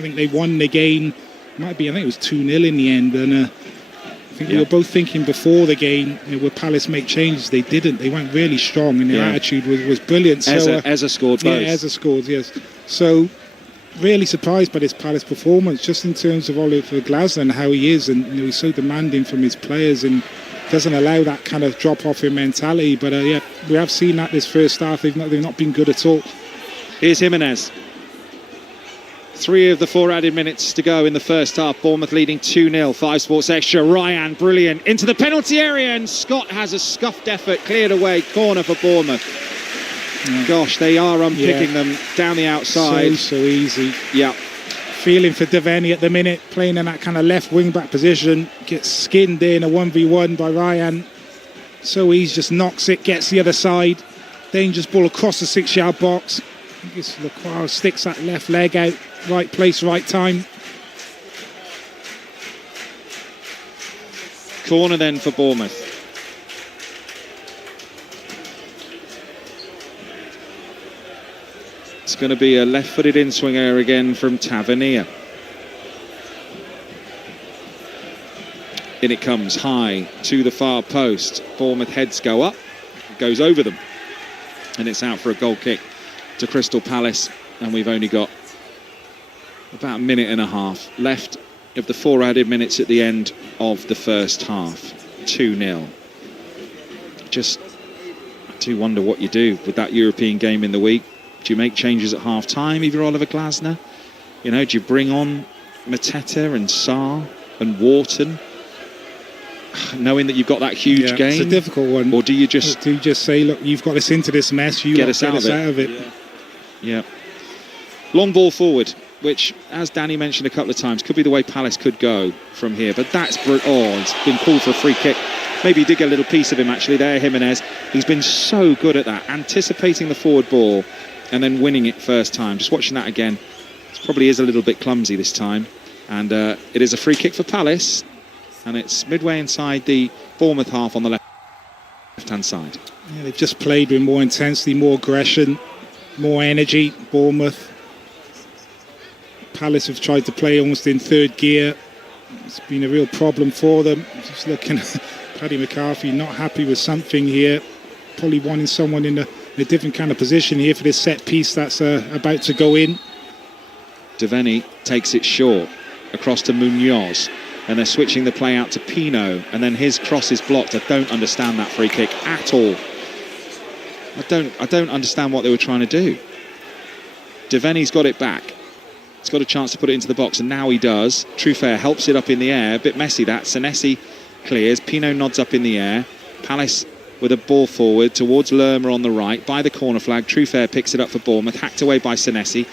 I think they won the game. I think it was 2-0 in the end. And I think we were both thinking before the game, will Palace make changes? They didn't. They went really strong, and their attitude was brilliant. Eza scored both. Yeah, Eza scored, yes. So really surprised by this Palace performance, just in terms of Oliver Glasner and how he is, and he's so demanding from his players and doesn't allow that kind of drop off in mentality. But we have seen that this first half. They've not been good at all. Here's Jimenez. 3 of the 4 added minutes to go in the first half. Bournemouth leading 2-0. 5 Sports Extra. Ryan, brilliant. Into the penalty area, and Scott has a scuffed effort. Cleared away. Corner for Bournemouth. Yeah. Gosh, they are unpicking them down the outside. So easy. Yeah. Feeling for Devaney at the minute, playing in that kind of left wing-back position. Gets skinned in a 1v1 by Ryan. So easy, just knocks it, gets the other side. Dangerous ball across the 6-yard box. I guess Lacroix sticks that left leg out. Right place, right time. Corner then for Bournemouth. It's going to be a left-footed in-swinger again from Tavernier. In it comes, high to the far post. Bournemouth heads go up, it goes over them, and it's out for a goal kick to Crystal Palace. And we've only got about a minute and a half left of the 4 added minutes at the end of the first half. 2-0. I do wonder what you do with that European game in the week. Do you make changes at half-time if you're Oliver Glasner? Do you bring on Mateta and Sarr and Wharton, knowing that you've got that huge game? It's a difficult one. Or do you just say, look, you've got us into this mess, you get us out of it? Yeah. Long ball forward, which, as Danny mentioned a couple of times, could be the way Palace could go from here. But that's it's been called for a free kick. Maybe he did get a little piece of him, actually, there, Jimenez. He's been so good at that, anticipating the forward ball and then winning it first time. Just watching that again. It probably is a little bit clumsy this time. And it is a free kick for Palace. And it's midway inside the Bournemouth half on the left-hand side. Yeah, they've just played with more intensity, more aggression, more energy. Bournemouth. Palace have tried to play almost in third gear. It's been a real problem for them. Just looking at Paddy McCarthy, not happy with something here. Probably wanting someone in a different kind of position here for this set piece that's about to go in. Devaney takes it short across to Munoz, and they're switching the play out to Pino, and then his cross is blocked. I don't understand that free kick at all. I don't understand what they were trying to do. Devaney's got it back. He's got a chance to put it into the box, and now he does. Truffert helps it up in the air. A bit messy, that. Senesi clears. Pino nods up in the air. Palace with a ball forward towards Lerma on the right. By the corner flag, Truffert picks it up for Bournemouth. Hacked away by Senesi.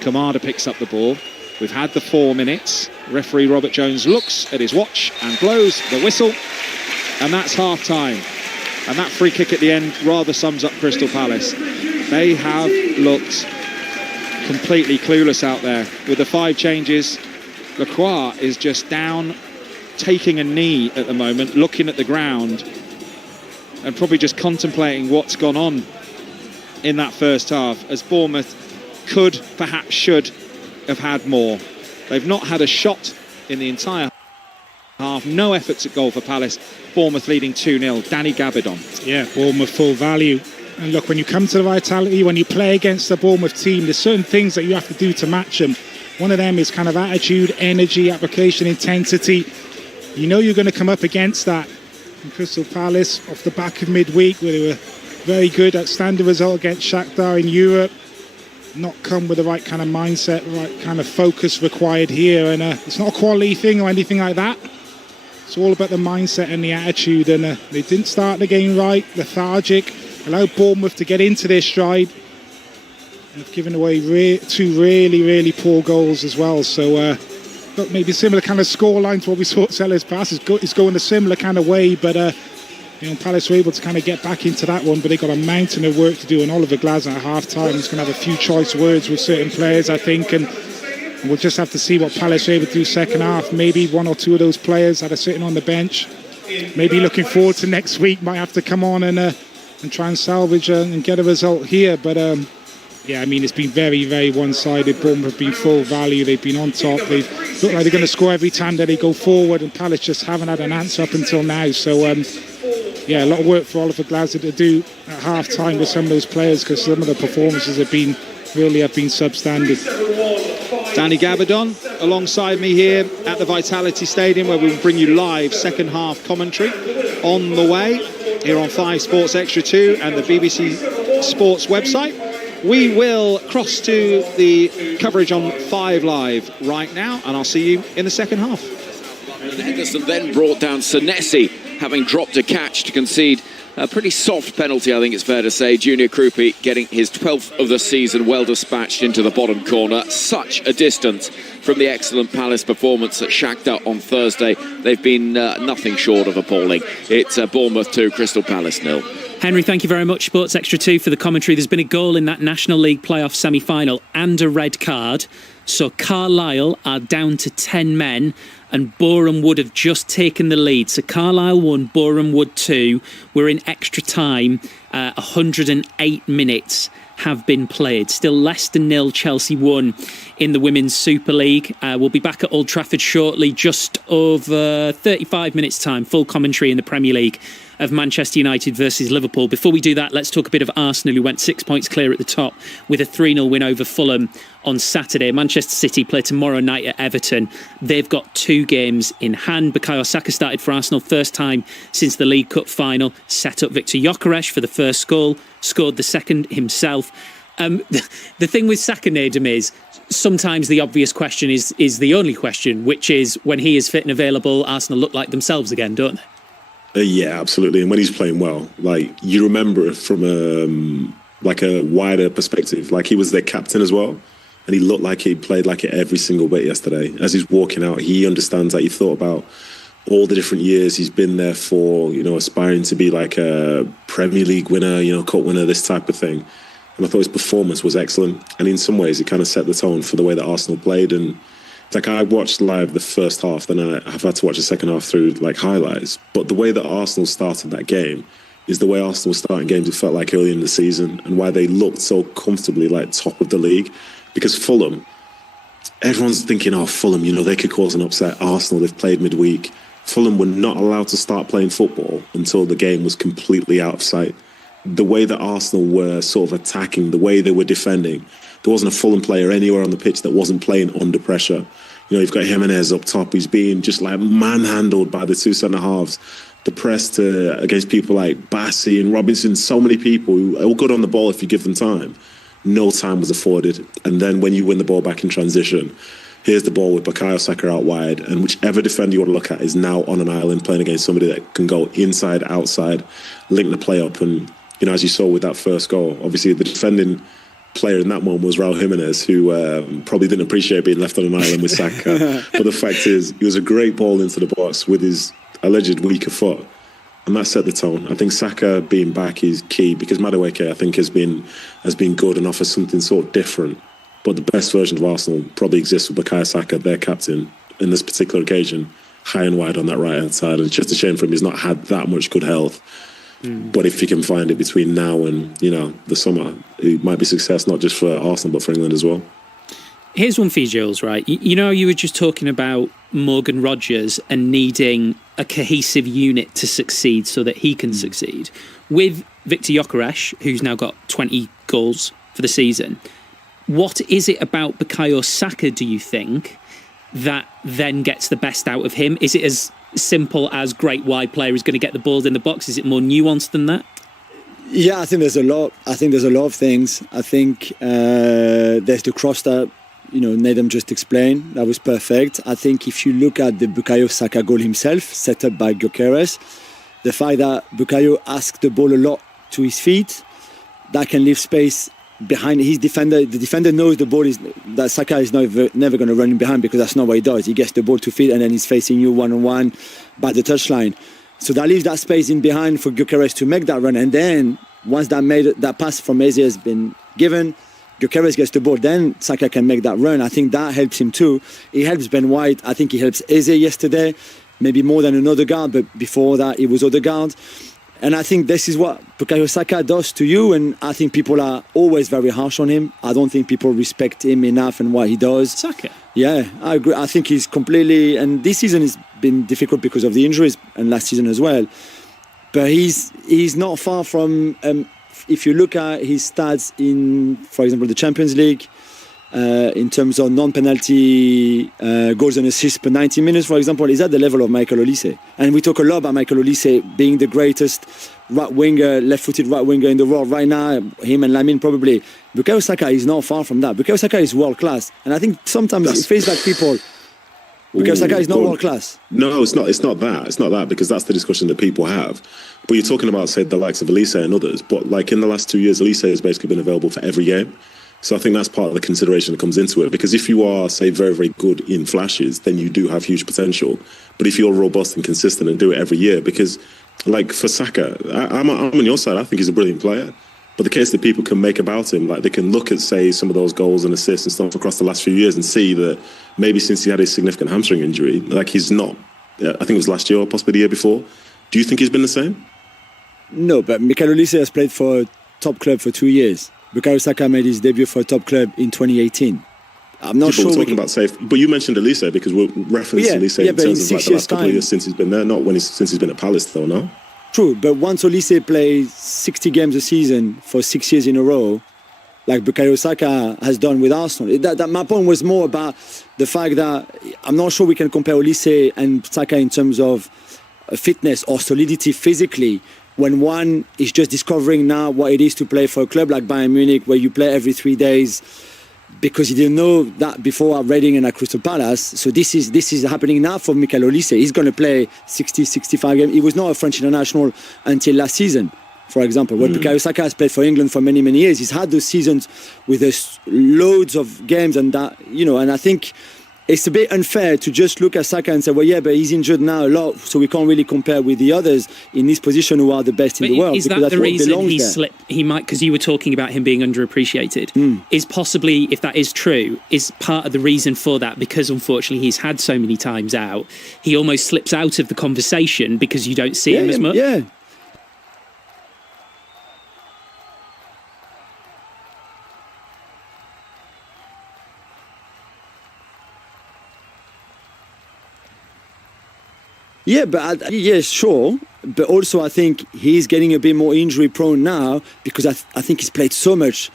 Kamada picks up the ball. We've had the 4 minutes. Referee Robert Jones looks at his watch and blows the whistle. And that's half-time. And that free kick at the end rather sums up Crystal Palace. They have looked completely clueless out there. With the 5 changes, Lacroix is just down, taking a knee at the moment, looking at the ground, and probably just contemplating what's gone on in that first half, as Bournemouth could, perhaps should, have had more. They've not had a shot in the entire half. No efforts at goal for Palace. Bournemouth leading 2-0. Danny Gabidon. Yeah, Bournemouth full value. And look, when you come to the vitality, when you play against the Bournemouth team, there's certain things that you have to do to match them. One of them is kind of attitude, energy, application, intensity. You know you're going to come up against that. And Crystal Palace, off the back of midweek, where they were very good, outstanding result against Shakhtar in Europe, not come with the right kind of mindset, the right kind of focus required here. And it's not a quality thing or anything like that. It's all about the mindset and the attitude. And they didn't start the game right, lethargic. Allowed Bournemouth to get into their stride, and have given away 2 really, really poor goals as well. So maybe a similar kind of scoreline to what we saw at Sellers Pass. It's going a similar kind of way, but Palace were able to kind of get back into that one, but they've got a mountain of work to do. And Oliver Glasner at half-time is going to have a few choice words with certain players, I think, and we'll just have to see what Palace are able to do second half. Maybe 1 or 2 of those players that are sitting on the bench, maybe looking forward to next week, might have to come on and try and salvage and get a result here. But Yeah, I mean, it's been very, very one-sided. Bournemouth have been full value. They've been on top. They look like they're going to score every time that they go forward, and Palace just haven't had an answer up until now. So, yeah, a lot of work for Oliver Glasser to do at half-time with some of those players, because some of the performances have been substandard. Danny Gabardon alongside me here at the Vitality Stadium, where we will bring you live second half commentary on the way here on 5 Sports Extra 2 and the BBC Sports website. We will cross to the coverage on 5 Live right now, and I'll see you in the second half. Henderson then brought down Senesi, having dropped a catch to concede a pretty soft penalty, I think it's fair to say. Junior Krupi getting his 12th of the season, well dispatched into the bottom corner. Such a distance from the excellent Palace performance at Shakhtar on Thursday. They've been nothing short of appalling. It's Bournemouth 2, Crystal Palace 0. Henry, thank you very much. Sports Extra 2 for the commentary. There's been a goal in that National League playoff semi-final and a red card. So Carlisle are down to 10 men and Boreham Wood have just taken the lead. So Carlisle 1, Boreham Wood 2. We're in extra time. 108 minutes have been played. Still Leicester 0, Chelsea 1 in the Women's Super League. We'll be back at Old Trafford shortly, just over 35 minutes time. Full commentary in the Premier League of Manchester United versus Liverpool. Before we do that, let's talk a bit of Arsenal, who went 6 points clear at the top with a 3-0 win over Fulham on Saturday. Manchester City play tomorrow night at Everton. They've got 2 games in hand. Bukayo Saka started for Arsenal, first time since the League Cup final. Set up Victor Gyökeres for the first goal, scored the second himself. The thing with Saka, Nedum, is sometimes the obvious question is the only question, which is, when he is fit and available, Arsenal look like themselves again, don't they? Yeah, absolutely. And when he's playing well, like, you remember it from a wider perspective. Like, he was their captain as well, and he looked like he played like it every single bit yesterday. As he's walking out, he understands that. He thought about all the different years he's been there for, you know, aspiring to be like a Premier League winner, you know, cup winner, this type of thing. And I thought his performance was excellent. And in some ways, it kind of set the tone for the way that Arsenal played. And like, I watched live the first half, then I've had to watch the second half through like highlights. But the way that Arsenal started that game is the way Arsenal starting games, it felt like early in the season, and why they looked so comfortably like top of the league. Because Fulham, everyone's thinking, oh, Fulham, you know, they could cause an upset. Arsenal, they've played midweek. Fulham were not allowed to start playing football until the game was completely out of sight. The way that Arsenal were sort of attacking, the way they were defending, there wasn't a Fulham player anywhere on the pitch that wasn't playing under pressure. You know, you've got Jimenez up top. He's being just like manhandled by the 2 centre-halves. The press against people like Bassey and Robinson, so many people who are good on the ball if you give them time. No time was afforded. And then when you win the ball back in transition, here's the ball with Bukayo Saka out wide, and whichever defender you want to look at is now on an island playing against somebody that can go inside, outside, link the play up. And, you know, as you saw with that first goal, obviously the defending player in that moment was Raul Jimenez, who probably didn't appreciate being left on an island with Saka. But the fact is, it was a great ball into the box with his alleged weaker foot, and that set the tone. I think Saka being back is key, because Madueke, I think, has been good and offers something sort of different. But the best version of Arsenal probably exists with Bukayo Saka, their captain, in this particular occasion, high and wide on that right-hand side. And it's just a shame for him he's not had that much good health. But if he can find it between now and, you know, the summer, it might be success not just for Arsenal but for England as well. Here's one for you, Jules, right? You know, you were just talking about Morgan Rogers and needing a cohesive unit to succeed so that he can succeed. With Victor Gyökeres, who's now got 20 goals for the season, what is it about Bukayo Saka, do you think, that then gets the best out of him? Is it as simple as great wide player is going to get the balls in the box? Is it more nuanced than that? Yeah, I think there's a lot. I think there's a lot of things. I think there's the cross that, you know, Nedum just explained. That was perfect. I think if you look at the Bukayo Saka goal himself, set up by Gyökeres, the fact that Bukayo asked the ball a lot to his feet, that can leave space behind his defender. The defender knows the ball is that Saka is never going to run in behind, because that's not what he does. He gets the ball to feet and then he's facing you one-on-one by the touchline. So that leaves that space in behind for Gyökeres to make that run. And then once that pass from Eze has been given, Gyökeres gets the ball, then Saka can make that run. I think that helps him too. He helps Ben White. I think he helps Eze yesterday, maybe more than another guard, but before that it was Odegaard. And I think this is what Bukayo Saka does to you, and I think people are always very harsh on him. I don't think people respect him enough and what he does. Saka? Yeah, I agree. I think he's completely... And this season has been difficult because of the injuries, and last season as well. But he's not far from... if you look at his stats in, for example, the Champions League, in terms of non-penalty goals and assists per 90 minutes, for example, is at the level of Michael Olise. And we talk a lot about Michael Olise being the greatest right winger, left-footed right winger in the world right now. Him and Lamine probably. Bukayo Saka is not far from that. Bukayo Saka is world class, and I think sometimes it feels like people. Bukayo Saka is not world class. No, it's not. It's not that. It's not that, because that's the discussion that people have. But you're talking about, say, the likes of Olise and others. But like in the last 2 years, Olise has basically been available for every game. So I think that's part of the consideration that comes into it. Because if you are, say, very, very good in flashes, then you do have huge potential. But if you're robust and consistent and do it every year, because like for Saka, I'm on your side. I think he's a brilliant player. But the case that people can make about him, like they can look at, say, some of those goals and assists and stuff across the last few years and see that maybe since he had a significant hamstring injury, like he's not, I think it was last year or possibly the year before. Do you think he's been the same? No, but Mikel Olise has played for a top club for 2 years. Bukayo Saka made his debut for a top club in 2018. I'm not sure. We're talking about safe, but you mentioned Olise because we're referencing Olise in terms of like the last couple of years since he's been there, not since he's been at Palace, though. No. True, but once Olise plays 60 games a season for 6 years in a row, like Bukayo Saka has done with Arsenal, my point was more about the fact that I'm not sure we can compare Olise and Saka in terms of fitness or solidity physically, when one is just discovering now what it is to play for a club like Bayern Munich, where you play every 3 days, because he didn't know that before at Reading and at Crystal Palace. So this is happening now for Mikel Olise. He's going to play 60, 65 games. He was not a French international until last season, for example. Where Bukayo Saka has played for England for many, many years. He's had those seasons with loads of games, and that, and I think it's a bit unfair to just look at Saka and say, well, yeah, but he's injured now a lot, so we can't really compare with the others in this position who are the best in the world. Is that the reason he slipped? He might, because you were talking about him being underappreciated. Is possibly, if that is true, is part of the reason for that, because unfortunately he's had so many times out, he almost slips out of the conversation because you don't see him as much? Yeah. Yeah, but yes, sure. But also, I think he's getting a bit more injury prone now because I think he's played so much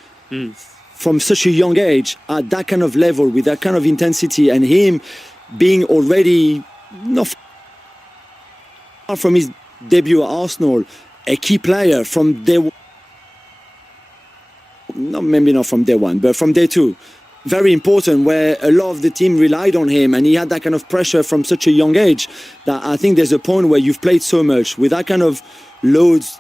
from such a young age at that kind of level with that kind of intensity, and him being already not far from his debut at Arsenal, a key player from day one. Maybe not from day one, but from day two. Very important, where a lot of the team relied on him, and he had that kind of pressure from such a young age that I think there's a point where you've played so much with that kind of loads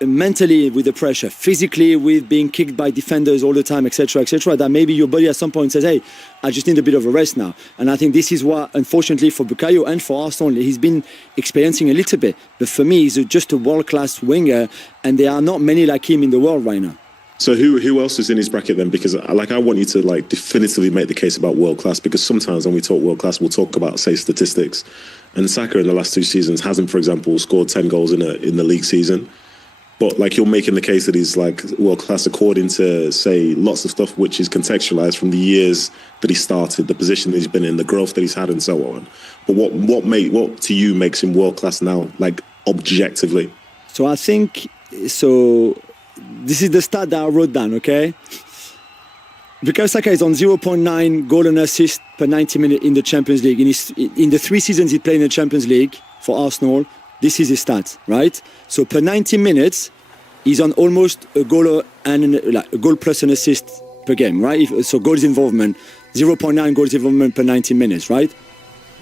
mentally, with the pressure, physically with being kicked by defenders all the time, etc., that maybe your body at some point says, hey, I just need a bit of a rest now. And I think this is what, unfortunately for Bukayo and for Arsenal, he's been experiencing a little bit. But for me, he's just a world-class winger, and there are not many like him in the world right now. So who else is in his bracket then? Because I want you to definitively make the case about world class, because sometimes when we talk world class, we'll talk about, say, statistics. And Saka in the last 2 seasons hasn't, for example, scored 10 goals in the league season. But you're making the case that he's world class according to, say, lots of stuff which is contextualized from the years that he started, the position that he's been in, the growth that he's had, and so on. But what to you makes him world class now, objectively? So I think this is the stat that I wrote down, okay? Bukayo Saka is on 0.9 goal and assist per 90 minutes in the Champions League. In the 3 seasons he played in the Champions League for Arsenal, this is his stats, right? So per 90 minutes, he's on almost a goal a goal plus an assist per game, right? So goals involvement, 0.9 goals involvement per 90 minutes, right?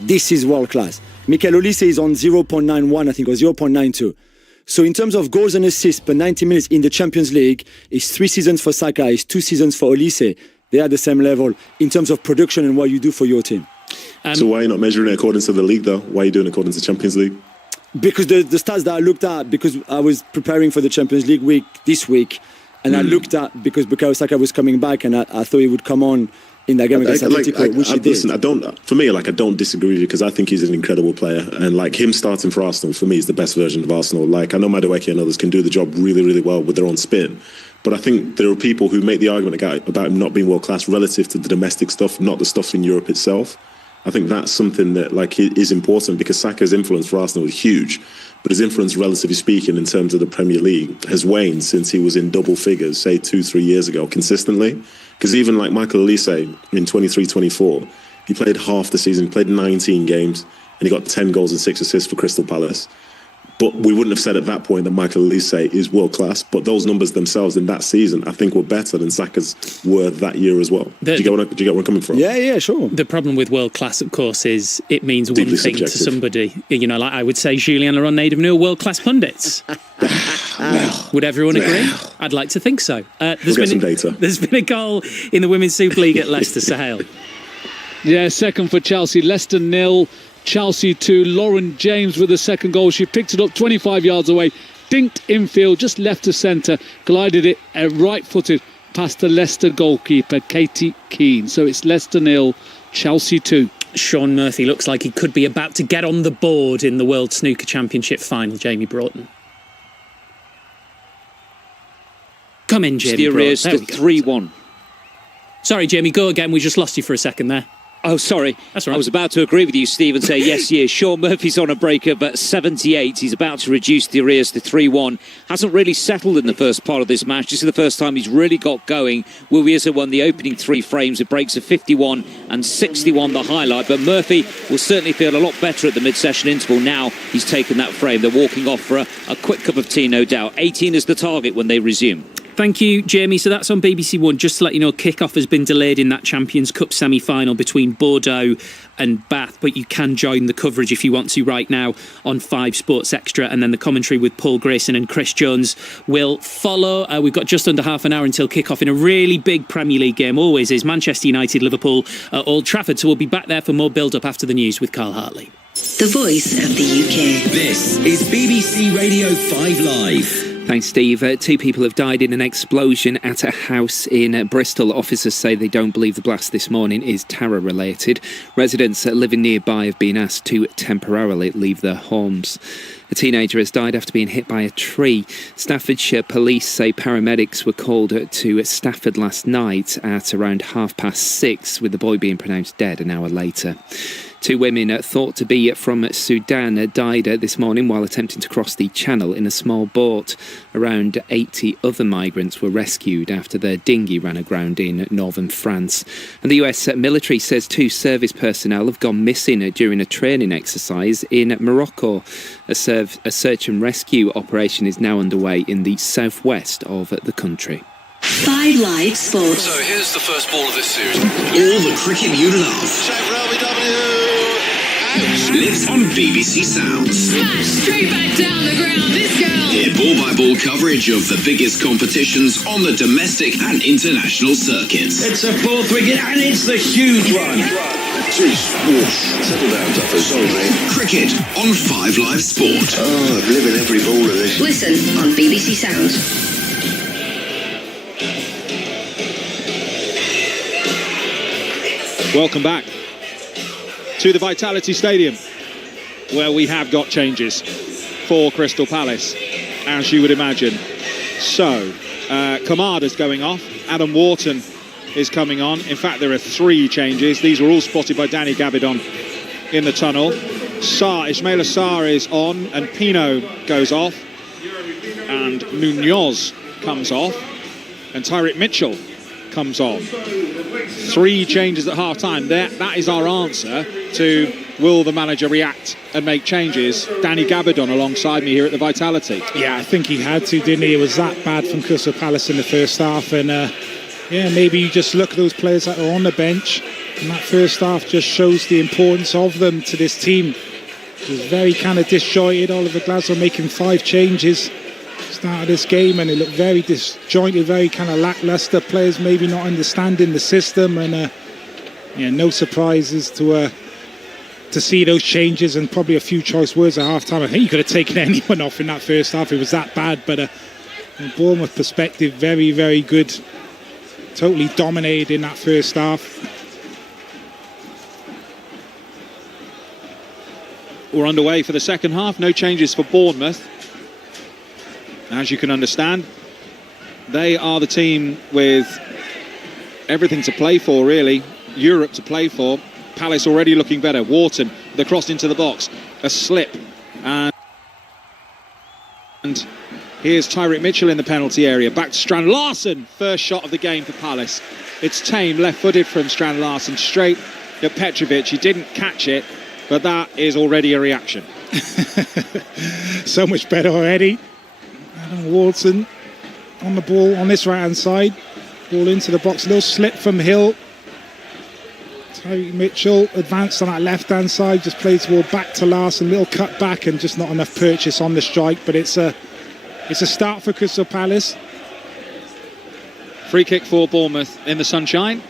This is world class. Mikel Olise is on 0.91, I think, or 0.92. So in terms of goals and assists per 90 minutes in the Champions League, it's 3 seasons for Saka, it's 2 seasons for Olise. They are the same level in terms of production and what you do for your team. So why are you not measuring it according to the league, though? Why are you doing it according to the Champions League? Because the stats that I looked at, because I was preparing for the Champions League week this week, and I looked at, because Bukayo Saka was coming back, and I thought he would come on in that game against Atletico, which he did. Listen, I don't disagree with you because I think he's an incredible player, and like him starting for Arsenal for me is the best version of Arsenal. Like I know Madueke and others can do the job really, really well with their own spin, but I think there are people who make the argument about him not being world class relative to the domestic stuff, not the stuff in Europe itself. I think that's something that like is important because Saka's influence for Arsenal is huge, but his influence, relatively speaking, in terms of the Premier League has waned since he was in double figures, say 2-3 years ago, consistently. Because even like Michael Olise in 23-24, he played half the season, played 19 games, and he got 10 goals and 6 assists for Crystal Palace. But we wouldn't have said at that point that Michael Olise is world class. But those numbers themselves in that season, I think, were better than Saka's were that year as well. Do you get where I'm coming from? Yeah, sure. The problem with world class, of course, is it means Deeply one thing subjective. to somebody. You know, like I would say, Julien Laurent Nadim are world class pundits. Would everyone agree? I'd like to think so. We'll get some data. There's been a goal in the Women's Super League at Leicester. Sahel. Yeah, second for Chelsea. Leicester 0, Chelsea 2. Lauren James with the second goal. She picked it up 25 yards away, dinked infield, just left to centre, glided it right-footed past the Leicester goalkeeper, Katie Keane. So it's Leicester 0, Chelsea 2. Sean Murphy looks like he could be about to get on the board in the World Snooker Championship final. Jamie Broughton. Come in, Jamie. The arrears to 3-1. Sorry, Jamie, go again. We just lost you for a second there. Oh, sorry. That's right. I was about to agree with you, Steve, and say yes, he is. Sean Murphy's on a breaker, but 78. He's about to reduce the arrears to 3-1. Hasn't really settled in the first part of this match. This is the first time he's really got going. Will Wizzy won the opening 3 frames. It breaks of 51 and 61, the highlight. But Murphy will certainly feel a lot better at the mid-session interval now he's taken that frame. They're walking off for a quick cup of tea, no doubt. 18 is the target when they resume. Thank you, Jamie. So that's on BBC One. Just to let you know, Kickoff has been delayed in that Champions Cup semi-final between Bordeaux and Bath, but you can join the coverage if you want to right now on 5 Sports Extra, and then the commentary with Paul Grayson and Chris Jones will follow. We've got just under half an hour until kickoff in a really big Premier League game, always is, Manchester United, Liverpool at Old Trafford. So we'll be back there for more build-up after the news with Carl Hartley. The voice of the UK. This is BBC Radio 5 Live. Thanks, Steve. 2 people have died in an explosion at a house in Bristol. Officers say they don't believe the blast this morning is terror-related. Residents living nearby have been asked to temporarily leave their homes. A teenager has died after being hit by a tree. Staffordshire police say paramedics were called to Stafford last night at around 6:30, with the boy being pronounced dead an hour later. 2 women thought to be from Sudan died this morning while attempting to cross the Channel in a small boat. Around 80 other migrants were rescued after their dinghy ran aground in northern France. And the US military says 2 service personnel have gone missing during a training exercise in Morocco. A search and rescue operation is now underway in the southwest of the country. 5 Live Sports. So here's the first ball of this series. All the cricket you love lives on BBC Sounds. Smash straight back down the ground, this girl. Hear ball-by-ball coverage of the biggest competitions on the domestic and international circuits. It's a 4th wicket and it's the huge one. Jeez, whoosh. Settle down, Toffee. Sorry, mate. Cricket on 5 Live Sport. Oh, I'm living every ball of this. Listen on BBC Sounds. Welcome back to the Vitality Stadium, where we have got changes for Crystal Palace, as you would imagine. So, Kamada's going off. Adam Wharton is coming on. In fact, there are 3 changes. These were all spotted by Danny Gabidon in the tunnel. Ismaila Sarr is on, and Pino goes off. And Munoz comes off. And Tyrick Mitchell comes on. 3 changes at half-time. That is our answer to will the manager react and make changes. Danny Gabidon alongside me here at the Vitality. Yeah, I think he had to, didn't he? It was that bad from Crystal Palace in the first half. And maybe you just look at those players that are on the bench. And that first half just shows the importance of them to this team. It was very kind of disjointed. Oliver Glasgow making 5 changes start this game, and it looked very disjointed, very kind of lacklustre. Players maybe not understanding the system, and no surprises to see those changes, and probably a few choice words at half-time. I think you could have taken anyone off in that first half. It was that bad, but from Bournemouth perspective, very, very good. Totally dominated in that first half. We're underway for the second half. No changes for Bournemouth. As you can understand, they are the team with everything to play for, really. Europe to play for. Palace already looking better. Wharton, the cross into the box. A slip. And here's Tyreek Mitchell in the penalty area. Back to Strand Larsen. First shot of the game for Palace. It's tame, left-footed from Strand Larsen. Straight at Petrovic. He didn't catch it, but that is already a reaction. So much better already. Adam Wharton on the ball on this right-hand side. Ball into the box. A little slip from Hill. Tyreek Mitchell advanced on that left-hand side. Just plays the ball back to Larsen. Little cut back and just not enough purchase on the strike. But it's a start for Crystal Palace. Free kick for Bournemouth in the sunshine.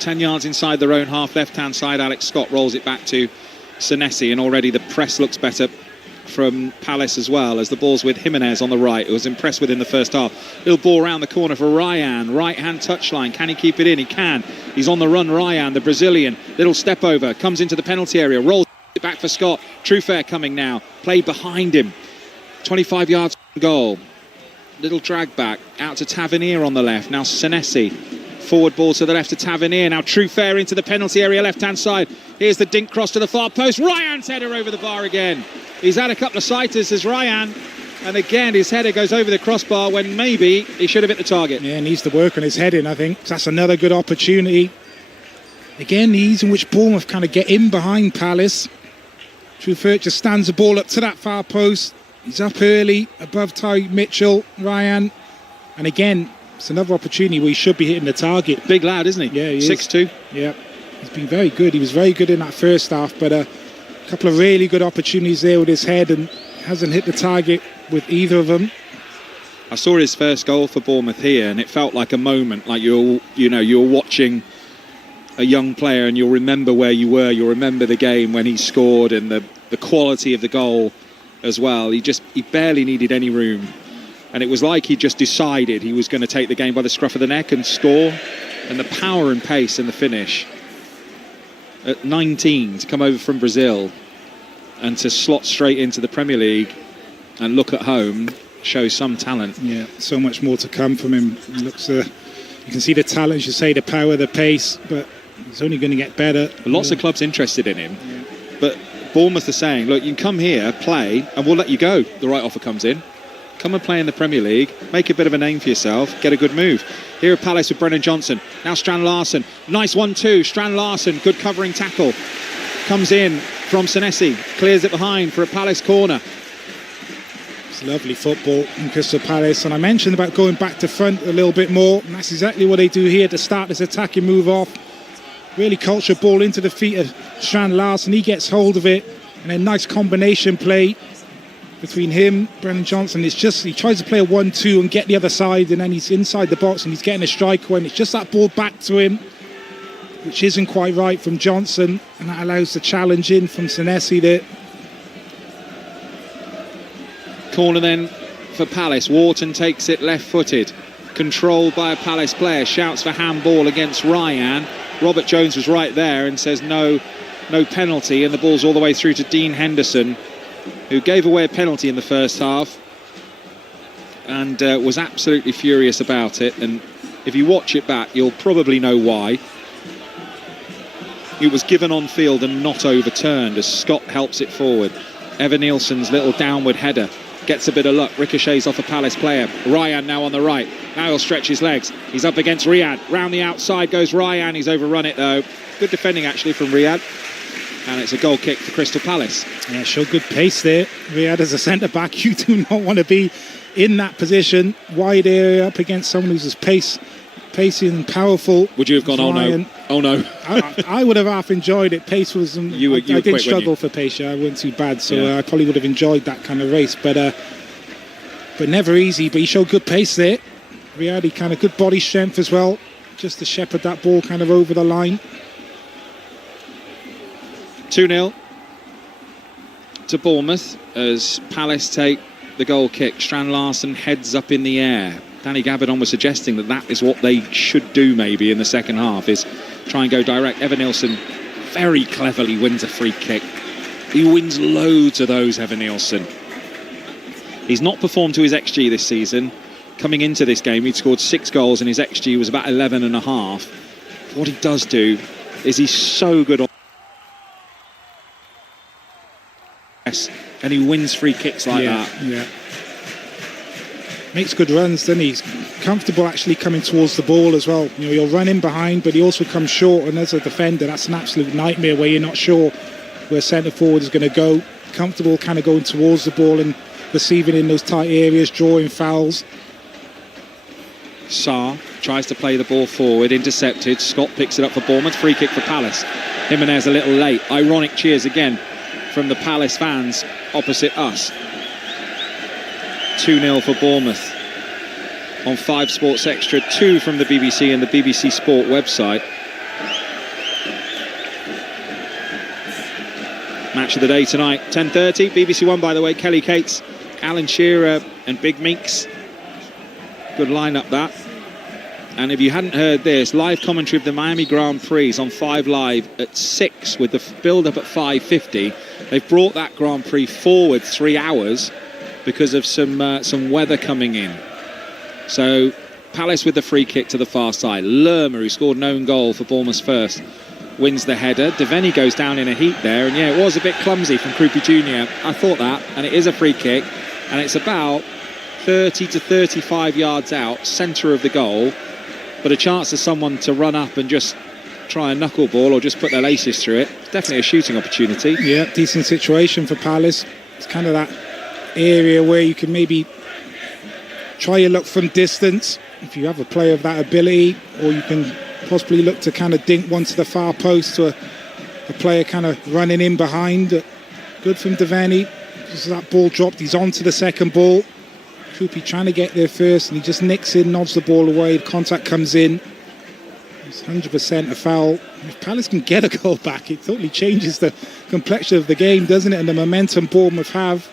10 yards inside their own half, left-hand side. Alex Scott rolls it back to Senesi, and already the press looks better from Palace as well, as the ball's with Jimenez on the right, who was impressed with in the first half. Little ball around the corner for Ryan. Right-hand touchline. Can he keep it in? He can. He's on the run, Ryan, the Brazilian. Little step over. Comes into the penalty area. Rolls it back for Scott. Truefair coming now. Played behind him. 25 yards from goal. Little drag back. Out to Tavernier on the left. Now Senesi. Forward ball to the left to Tavernier. Now Truefair into the penalty area, left-hand side. Here's the dink cross to the far post. Ryan's header over the bar again. He's had a couple of sighters as Ryan. And again, his header goes over the crossbar when maybe he should have hit the target. Yeah, needs to work on his heading, I think. That's another good opportunity. Again, the ease in which Bournemouth kind of get in behind Palace. Truefair just stands the ball up to that far post. He's up early, above Tyreek Mitchell, Ryan. And again, it's another opportunity where he should be hitting the target. Big lad, isn't he? Yeah, he 6'2". Yeah, he's been very good. He was very good in that first half, but a couple of really good opportunities there with his head, and hasn't hit the target with either of them. I saw his first goal for Bournemouth here, and it felt like a moment, like you're watching a young player, and you'll remember where you were. You'll remember the game when he scored, and the quality of the goal as well. He barely needed any room. And it was like he just decided he was going to take the game by the scruff of the neck and score. And the power and pace in the finish. At 19, to come over from Brazil and to slot straight into the Premier League and look at home shows some talent. Yeah, so much more to come from him. He looks, you can see the talent, as you say, the power, the pace, but he's only going to get better. Lots of clubs interested in him. Yeah. But Bournemouth are saying, look, you can come here, play, and we'll let you go. The right offer comes in. Come and play in the Premier League, make a bit of a name for yourself, get a good move. Here at Palace with Brennan Johnson. Now Strand Larsen. Nice 1-2. Strand Larsen, good covering tackle. Comes in from Senesi. Clears it behind for a Palace corner. It's lovely football in Crystal Palace. And I mentioned about going back to front a little bit more. And that's exactly what they do here to start this attacking move off. Really culture ball into the feet of Strand Larsen. He gets hold of it. And a nice combination play between him, Brennan Johnson. It's just, he tries to play a 1-2 and get the other side, and then he's inside the box and he's getting a strike when it's just that ball back to him, which isn't quite right from Johnson, and that allows the challenge in from Senesi there. Corner then for Palace. Wharton takes it left-footed, controlled by a Palace player, shouts for handball against Ryan. Robert Jones was right there and says no penalty, and the ball's all the way through to Dean Henderson, who gave away a penalty in the first half and was absolutely furious about it. And if you watch it back, you'll probably know why. It was given on field and not overturned as Scott helps it forward. Evan Nielsen's little downward header gets a bit of luck, ricochets off a Palace player. Ryan now on the right. Now he'll stretch his legs. He's up against Riyad. Round the outside goes Ryan. He's overrun it though. Good defending actually from Riyad. And it's a goal kick for Crystal Palace. Yeah, show good pace there. Riyad as a centre-back, you do not want to be in that position. Wide area up against someone who's as pacey and powerful. Would you have gone, Ryan. oh no? I would have half enjoyed it. Pace was... I didn't struggle for pace, I wasn't too bad, so I probably would have enjoyed that kind of race. But never easy, but he showed good pace there. Riyad, he kind of good body strength as well, just to shepherd that ball kind of over the line. 2-0 to Bournemouth as Palace take the goal kick. Strand Larsen heads up in the air. Danny Gabardon was suggesting that is what they should do maybe in the second half, is try and go direct. Evan Nielsen very cleverly wins a free kick. He wins loads of those, Evan Nielsen. He's not performed to his XG this season. Coming into this game, he'd scored 6 goals and his XG was about 11.5. What he does do is he's so good on and he wins free kicks like that. Yeah. Makes good runs, doesn't he? He's comfortable actually coming towards the ball as well. You know, you're running behind, but he also comes short, and as a defender, that's an absolute nightmare where you're not sure where centre forward is going to go. Comfortable kind of going towards the ball and receiving in those tight areas, drawing fouls. Sarr tries to play the ball forward, intercepted. Scott picks it up for Bournemouth. Free kick for Palace. Jimenez a little late. Ironic cheers again from the Palace fans opposite us. 2-0 for Bournemouth on 5 Sports Extra, 2 from the BBC and the BBC Sport website. Match of the day tonight, 10:30. BBC One, by the way, Kelly Cates, Alan Shearer and Big Meeks. Good lineup that. And if you hadn't heard this, live commentary of the Miami Grand Prix is on 5 Live at 6 with the build-up at 5:50. They've brought that Grand Prix forward 3 hours because of some weather coming in. So Palace with the free kick to the far side. Lerma, who scored an own goal for Bournemouth's first, wins the header. Devaney goes down in a heat there, and yeah, it was a bit clumsy from Krupi Jr. I thought that, and it is a free kick, and it's about 30 to 35 yards out, centre of the goal, but a chance for someone to run up and just try a knuckleball or just put their laces through it. It's definitely a shooting opportunity. Yeah, decent situation for Palace. It's kind of that area where you can maybe try your luck from distance if you have a player of that ability, or you can possibly look to kind of dink one to the far post to a player kind of running in behind. Good from Devaney. Just that ball dropped, he's on to the second ball. Krupi trying to get there first, and he just nicks in, nods the ball away, the contact comes in. It's 100% a foul. If Palace can get a goal back, it totally changes the complexion of the game, doesn't it? And the momentum Bournemouth have.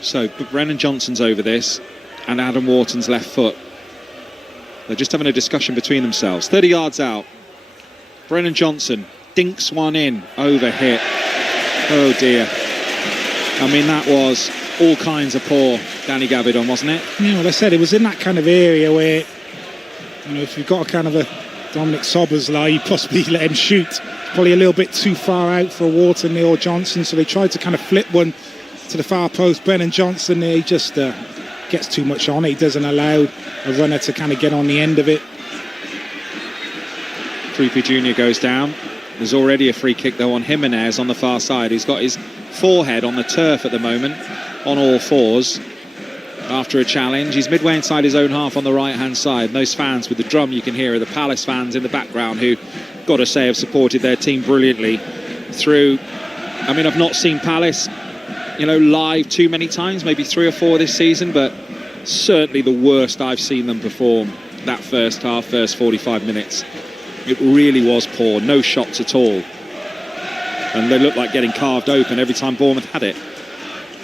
So Brennan Johnson's over this, and Adam Wharton's left foot. They're just having a discussion between themselves. 30 yards out. Brennan Johnson dinks one in, over hit. Oh dear. I mean, that was all kinds of poor Danny Gavidon, wasn't it? Yeah, well, I said it was in that kind of area where, you know, if you've got a kind of a Dominic Soboslai, you possibly let him shoot. Probably a little bit too far out for Wharton or Johnson, so they tried to kind of flip one to the far post. Brennan Johnson there, he just gets too much on it. He doesn't allow a runner to kind of get on the end of it. Krupi Jr. goes down. There's already a free kick though on Jimenez on the far side. He's got his forehead on the turf at the moment, on all fours, after a challenge. He's midway inside his own half on the right hand side. And those fans with the drum you can hear are the Palace fans in the background, who, got to say, have supported their team brilliantly through. I mean, I've not seen Palace, you know, live too many times, maybe 3 or 4 this season, but certainly the worst I've seen them perform that first half, first 45 minutes. It really was poor, no shots at all. And they looked like getting carved open every time Bournemouth had it.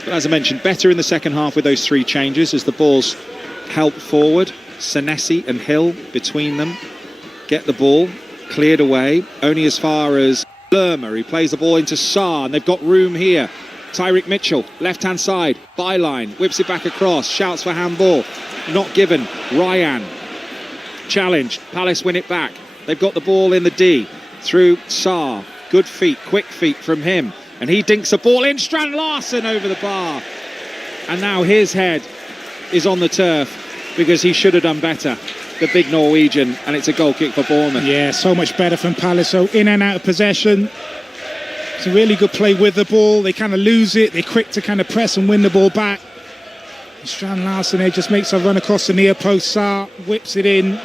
But as I mentioned, better in the second half with those 3 changes as the balls help forward. Senesi and Hill between them get the ball cleared away, only as far as Lerma. He plays the ball into Sarr, and they've got room here. Tyreek Mitchell, left-hand side, byline, whips it back across, shouts for handball. Not given. Ryan, challenged. Palace win it back. They've got the ball in the D through Sarr. Good feet, quick feet from him. And he dinks a ball in. Strand Larsen over the bar. And now his head is on the turf because he should have done better. The big Norwegian, and it's a goal kick for Bournemouth. Yeah, so much better from Palace. So in and out of possession. It's a really good play with the ball. They kind of lose it. They're quick to kind of press and win the ball back. Strand Larsen there just makes a run across the near post. Sarr whips it in.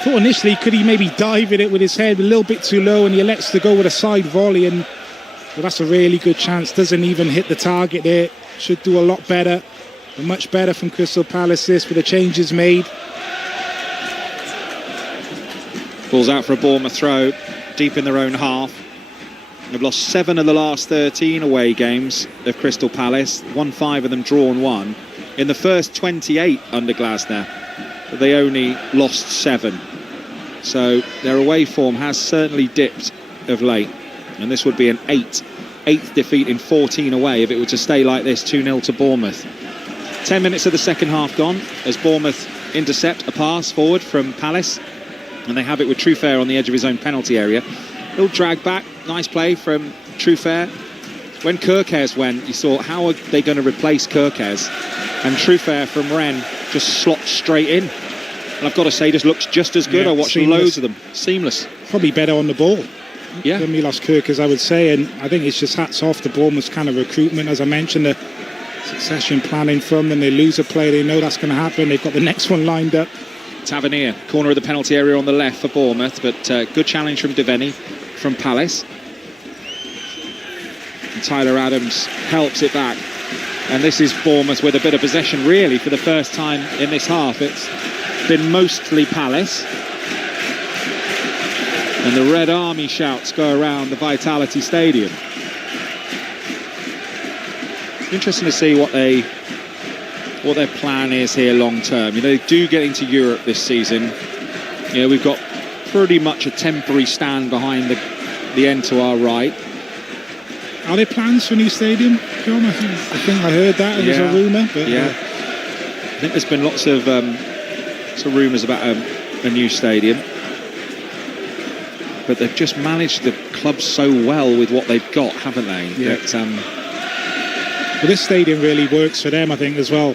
Thought initially, could he maybe dive in it with his head a little bit too low, and he elects to go with a side volley, and well, that's a really good chance. Doesn't even hit the target there. Should do a lot better. But much better from Crystal Palace this with the changes made. Ball's out for a Bournemouth throw, deep in their own half. They've lost 7 of the last 13 away games of Crystal Palace, won 5 of them, drawn 1. In the first 28 under Glasner, they only lost 7. So their away form has certainly dipped of late. And this would be an eighth defeat in 14 away if it were to stay like this, 2-0 to Bournemouth. 10 minutes of the second half gone as Bournemouth intercept a pass forward from Palace. And they have it with Truffert on the edge of his own penalty area. Little drag back, nice play from Truffert. When Kerkez went, you thought, how are they going to replace Kerkez? And Truffert from Rennes just slots straight in. And I've got to say, this looks just as good. I watched loads of them. Seamless. Probably better on the ball. Yeah. Than Milos Kerkez, I would say. And I think it's just hats off to Bournemouth's kind of recruitment. As I mentioned, the succession planning from them. They lose a player, they know that's going to happen. They've got the next one lined up. Tavernier, corner of the penalty area on the left for Bournemouth, but good challenge from Devaney from Palace. And Tyler Adams helps it back. And this is Bournemouth with a bit of possession, really, for the first time in this half. It's been mostly Palace. And the Red Army shouts go around the Vitality Stadium. Interesting to see what their plan is here long term. You know, they do get into Europe this season. You know, we've got pretty much a temporary stand behind the end to our right. Are there plans for a new stadium, John? I think I heard that. It was a rumour. But, yeah. I think there's been lots of rumours about a new stadium. But they've just managed the club so well with what they've got, haven't they? Yeah. That, this stadium really works for them, I think, as well.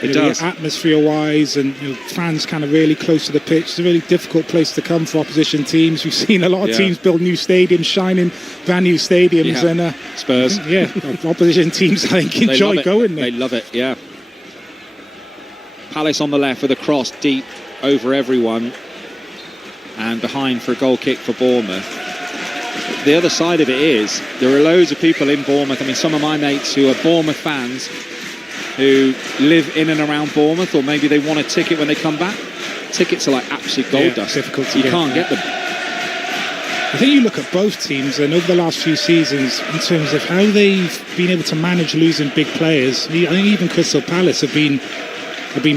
It does. Atmosphere-wise, and fans kind of really close to the pitch. It's a really difficult place to come for opposition teams. We've seen a lot of teams build new stadiums, shining brand new stadiums, and Spurs. Opposition teams, I think, enjoy going there. They love it. Yeah. Palace on the left with a cross deep over everyone, and behind for a goal kick for Bournemouth. The other side of it is there are loads of people in Bournemouth. I mean, some of my mates who are Bournemouth fans who live in and around Bournemouth, or maybe they want a ticket when they come back. Tickets are like absolute gold dust. Difficult to you can't get them. I think you look at both teams, and over the last few seasons, in terms of how they've been able to manage losing big players. I think even Crystal Palace have been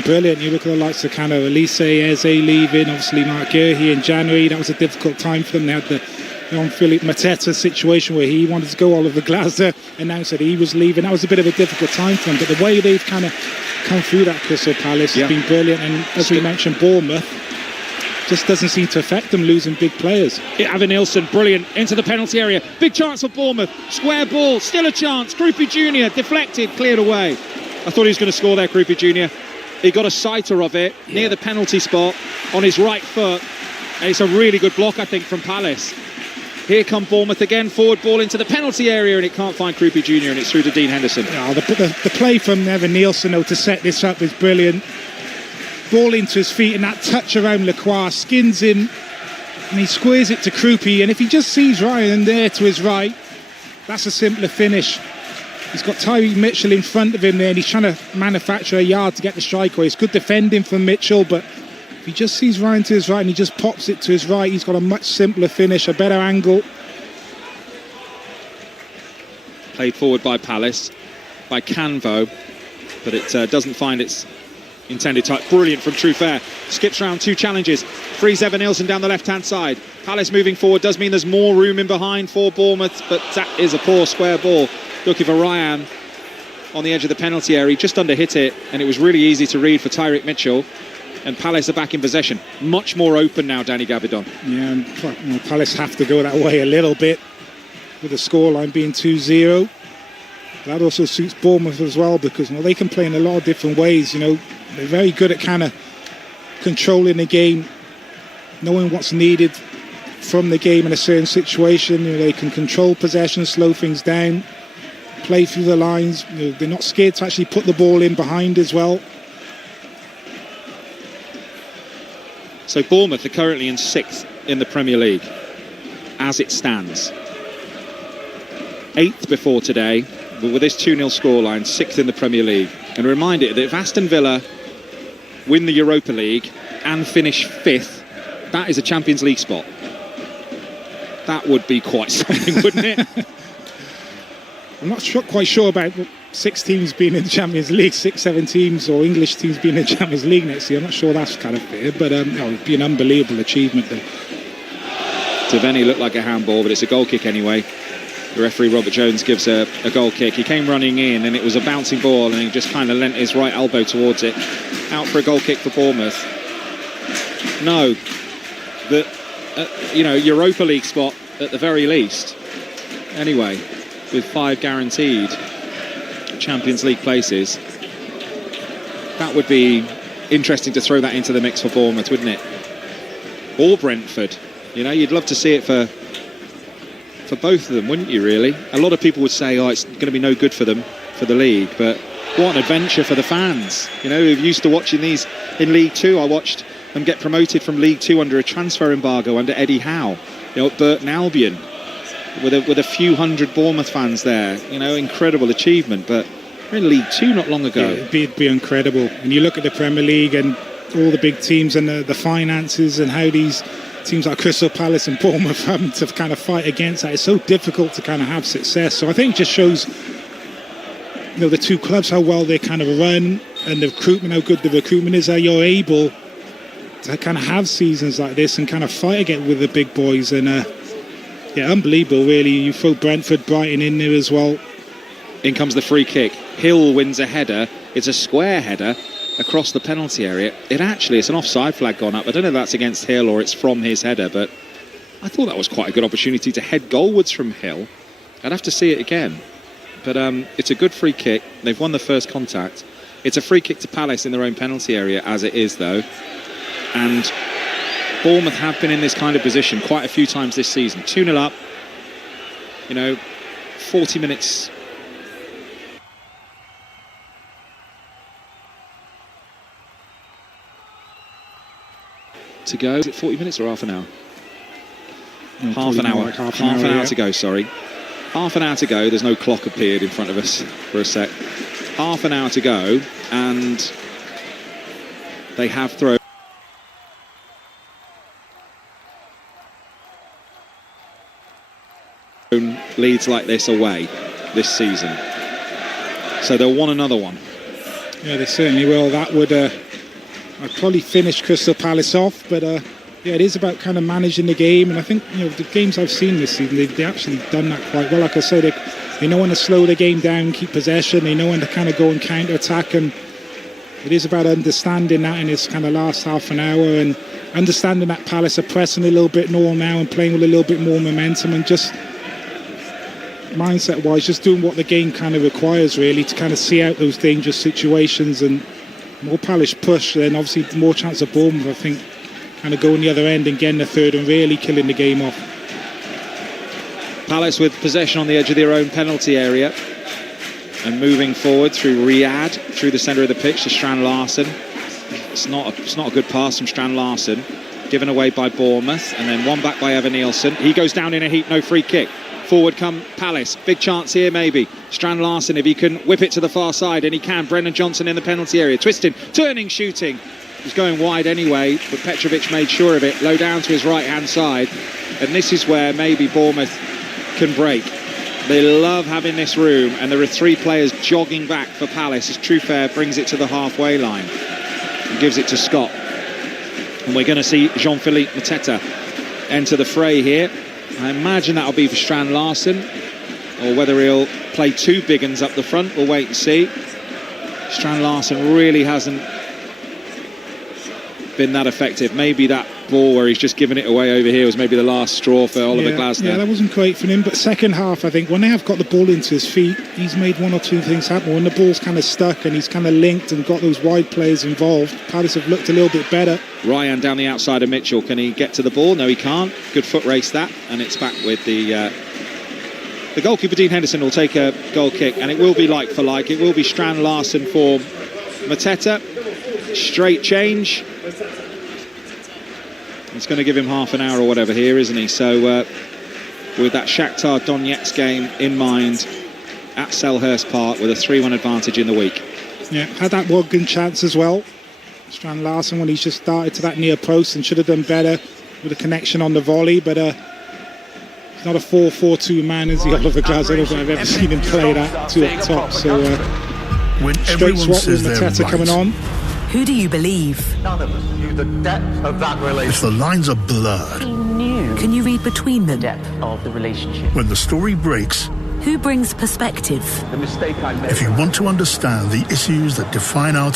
brilliant. You look at the likes of kind of Elise, Eze leaving, obviously Mark Guerhi in January. That was a difficult time for them. They had the Philippe Mateta situation where he wanted to go. Oliver Glasner announced that he was leaving. That was a bit of a difficult time for them. But the way they've kind of come through that Crystal Palace has been brilliant. And as we mentioned, Bournemouth just doesn't seem to affect them losing big players. Avin Nielsen, brilliant, into the penalty area. Big chance for Bournemouth. Square ball, still a chance. Krupi Jr. deflected, cleared away. I thought he was going to score there, Krupi Jr. He got a sighter of it near the penalty spot on his right foot. And it's a really good block, I think, from Palace. Here come Bournemouth again, forward ball into the penalty area, and it can't find Krupi Jr., and it's through to Dean Henderson. Yeah, the play from Evan Nielsen, though, to set this up is brilliant. Ball into his feet, and that touch around Lacroix skins him, and he squares it to Krupi, and if he just sees Ryan there to his right, that's a simpler finish. He's got Tyreek Mitchell in front of him there, and he's trying to manufacture a yard to get the strike away. It's good defending from Mitchell, but if he just sees Ryan to his right and he just pops it to his right, he's got a much simpler finish, a better angle. Played forward by Palace, by Canvo, but it doesn't find its intended type. Brilliant from Truffert. Skips around two challenges. Frees Evan Nielsen down the left-hand side. Palace moving forward does mean there's more room in behind for Bournemouth, but that is a poor square ball. Looking for Ryan on the edge of the penalty area. He just under-hit it, and it was really easy to read for Tyreek Mitchell. And Palace are back in possession. Much more open now, Danny Gabidon. Yeah, and Palace have to go that way a little bit with the scoreline being 2-0. That also suits Bournemouth as well because they can play in a lot of different ways. They're very good at kind of controlling the game, knowing what's needed from the game in a certain situation. They can control possession, slow things down, play through the lines. They're not scared to actually put the ball in behind as well. So Bournemouth are currently in 6th in the Premier League, as it stands. 8th before today, but with this 2-0 scoreline, 6th in the Premier League. And a reminder that if Aston Villa win the Europa League and finish 5th, that is a Champions League spot. That would be quite something, wouldn't it? I'm not quite sure about 6 teams being in the Champions League, 6-7 teams or English teams being in the Champions League next year. I'm not sure that's kind of fair, but it would be an unbelievable achievement there. Devaney looked like a handball, but it's a goal kick anyway. The referee, Robert Jones, gives a goal kick. He came running in, and it was a bouncing ball, and he just kind of lent his right elbow towards it. Out for a goal kick for Bournemouth. No. Europa League spot at the very least. Anyway, with 5 guaranteed Champions League places, that would be interesting to throw that into the mix for Bournemouth, wouldn't it? Or Brentford. You'd love to see it for both of them, wouldn't you, really? A lot of people would say, it's going to be no good for them, for the league, but what an adventure for the fans. Who've used to watching these in League 2. I watched them get promoted from League 2 under a transfer embargo under Eddie Howe, at Burton Albion, with a few hundred Bournemouth fans there. Incredible achievement, but we're in League 2 not long ago. Yeah, it'd be incredible. And you look at the Premier League and all the big teams and the finances and how these teams like Crystal Palace and Bournemouth having to kind of fight against that. It's so difficult to kind of have success. So I think it just shows, the two clubs, how well they kind of run, and the recruitment, how good the recruitment is, how you're able to kind of have seasons like this and kind of fight again with the big boys. And unbelievable, really. You throw Brentford, Brighton in there as well. In comes the free kick. Hill wins a header. It's a square header across the penalty area. It's an offside flag gone up. I don't know if that's against Hill or it's from his header, but I thought that was quite a good opportunity to head goalwards from Hill. I'd have to see it again, but it's a good free kick. They've won the first contact. It's a free kick to Palace in their own penalty area as it is, though, and Bournemouth have been in this kind of position quite a few times this season. 2-0 up, 40 minutes to go. Is it 40 minutes or half an hour? Half an hour. Half an hour to go, sorry. Half an hour to go. There's no clock appeared in front of us for a sec. Half an hour to go, and they have thrown leads like this away this season. So they'll want another one. Yeah, they certainly will. That would I'd probably finish Crystal Palace off, but it is about kind of managing the game, and I think the games I've seen this season, they've actually done that quite well. Like I said, they know when to slow the game down, keep possession, they know when to kind of go and counter-attack, and it is about understanding that in this kind of last half an hour, and understanding that Palace are pressing a little bit more now and playing with a little bit more momentum, and just mindset-wise, just doing what the game kind of requires, really, to kind of see out those dangerous situations. And more Palace push, then obviously more chance of Bournemouth, I think, kind of going the other end and getting the third and really killing the game off. Palace with possession on the edge of their own penalty area and moving forward through Riyadh, through the centre of the pitch to Strand Larsen. It's not a good pass from Strand Larsen, given away by Bournemouth, and then one back by Evan Nielsen. He goes down in a heap, no free kick. Forward come Palace. Big chance here, maybe. Strand Larsen, if he can whip it to the far side, and he can. Brennan Johnson in the penalty area. Twisting, turning, shooting. He's going wide anyway, but Petrovic made sure of it. Low down to his right-hand side. And this is where maybe Bournemouth can break. They love having this room, and there are 3 players jogging back for Palace as Truffert brings it to the halfway line and gives it to Scott. And we're going to see Jean-Philippe Mateta enter the fray here. I imagine that'll be for Strand Larsen, or whether he'll play 2 big uns up the front, we'll wait and see. Strand Larsen really hasn't been that effective. Maybe that ball where he's just given it away over here was maybe the last straw for Oliver Glasner. Yeah, that wasn't great for him, but second half, I think, when they have got the ball into his feet, he's made 1 or 2 things happen. When the ball's kind of stuck and he's kind of linked and got those wide players involved, Palace have looked a little bit better. Ryan down the outside of Mitchell. Can he get to the ball? No, he can't. Good foot race that, and it's back with the goalkeeper. Dean Henderson will take a goal kick, and it will be like for like. It will be Strand Larsen for Mateta. Straight change. It's going to give him half an hour or whatever here, isn't he? So with that Shakhtar Donetsk game in mind at Selhurst Park with a 3-1 advantage in the week. Yeah, had that Wogan chance as well. Strand Larsen, when he's just started to that near post and should have done better with a connection on the volley, but not a 4-4-2 man, is he, Oliver Glasgow? I don't think I've ever seen him play that two up top. So straight swap with Mateta coming on. Who do you believe? None of us knew the depth of that relationship. If the lines are blurred, Can you read between them? Depth of the relationship. when the story breaks, Who brings perspective? The mistake I made. if you want to understand the issues that define our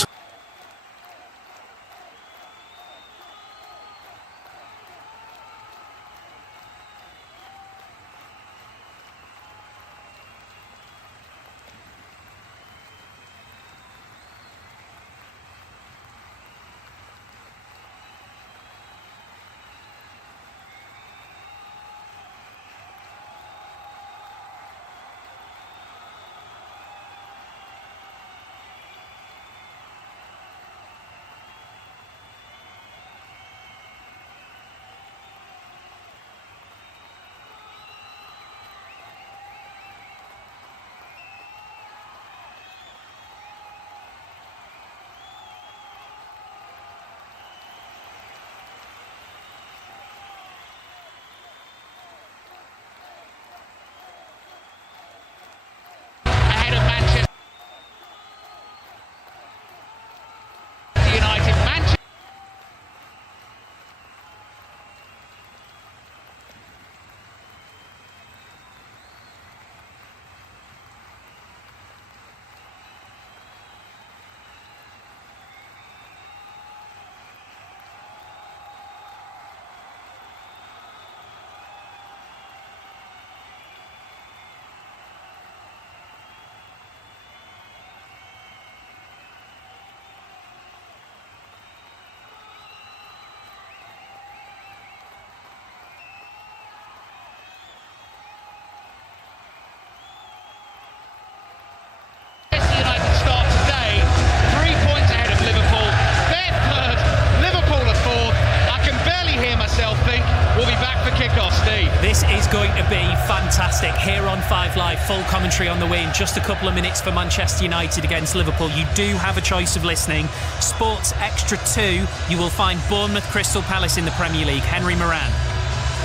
Kickoff, Steve. This is going to be fantastic. Here on 5 Live, full commentary on the way in just a couple of minutes for Manchester United against Liverpool. You do have a choice of listening. Sports Extra 2, you will find Bournemouth Crystal Palace in the Premier League. Henry Moran.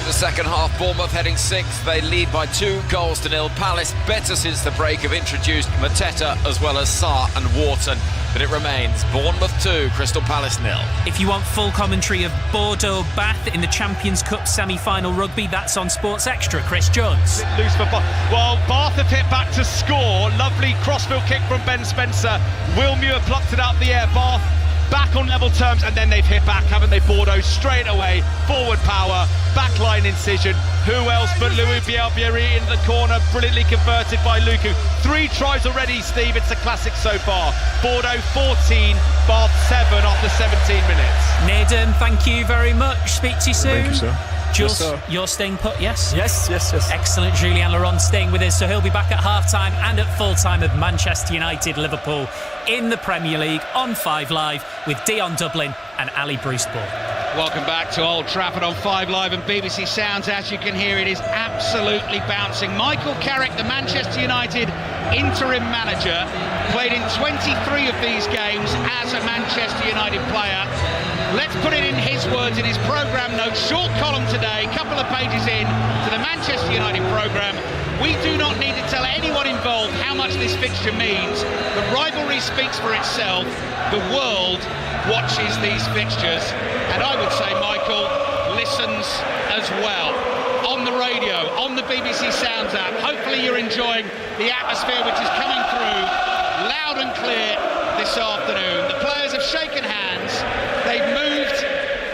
In the second half, Bournemouth heading 6th. They lead by 2-0. Palace better since the break have introduced Mateta as well as Sarr and Wharton. But it remains Bournemouth 2, Crystal Palace 0. If you want full commentary of Bordeaux Bath in the Champions Cup semi-final rugby, that's on Sports Extra. Chris Jones. Loose for Bath. Well, Bath have hit back to score. Lovely crossfield kick from Ben Spencer. Will Muir plucked it out the air. Bath back on level terms, and then they've hit back, haven't they? Bordeaux straight away. Forward power, backline incision. Who else but Louis Bielbieri in the corner, brilliantly converted by Luku. 3 tries already, Steve. It's a classic so far. Bordeaux 14, Bath 7 after 17 minutes. Naden, thank you very much. Speak to you soon. Thank you, sir. Jules, Yes, sir. you're staying put, yes? Yes. Excellent. Julien Laurent staying with us, so he'll be back at half-time and at full-time of Manchester United Liverpool in the Premier League on 5 Live with Dion Dublin and Ali Bruceball. Welcome back to Old Trafford on 5 Live and BBC Sounds. As you can hear, it is absolutely bouncing. Michael Carrick, the Manchester United interim manager, played in 23 of these games as a Manchester United player. Let's put it in his words, in his programme notes. Short column today, couple of pages in to the Manchester United programme. We do not need to tell anyone involved how much this fixture means. The rivalry speaks for itself. The world watches these fixtures. And I would say, Michael, listens as well. On the radio, on the BBC Sounds app. Hopefully you're enjoying the atmosphere which is coming through loud and clear this afternoon. The players have shaken hands. They've moved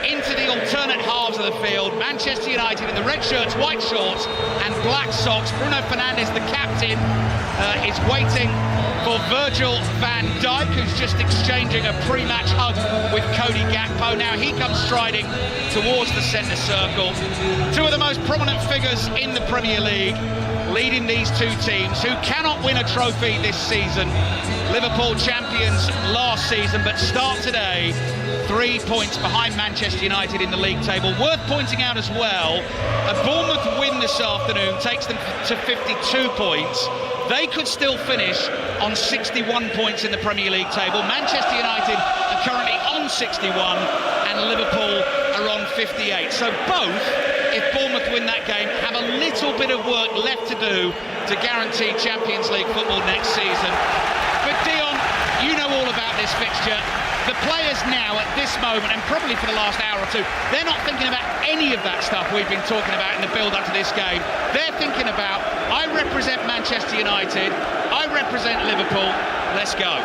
into the alternate halves of the field. Manchester United in the red shirts, white shorts and black socks. Bruno Fernandes, the captain, is waiting for Virgil van Dijk, who's just exchanging a pre-match hug with Cody Gakpo. Now he comes striding towards the centre circle. Two of the most prominent figures in the Premier League leading these two teams who cannot win a trophy this season. Liverpool champions last season, but start today 3 points behind Manchester United in the league table. Worth pointing out as well, a Bournemouth win this afternoon takes them to 52 points. They could still finish on 61 points in the Premier League table. Manchester United are currently on 61 and Liverpool are on 58. So both if Bournemouth win that game, have a little bit of work left to do to guarantee Champions League football next season. But Dion, you know all about this fixture. The players now, at this moment, and probably for the last hour or two, they're not thinking about any of that stuff we've been talking about in the build-up to this game. They're thinking about, I represent Manchester United, I represent Liverpool, let's go.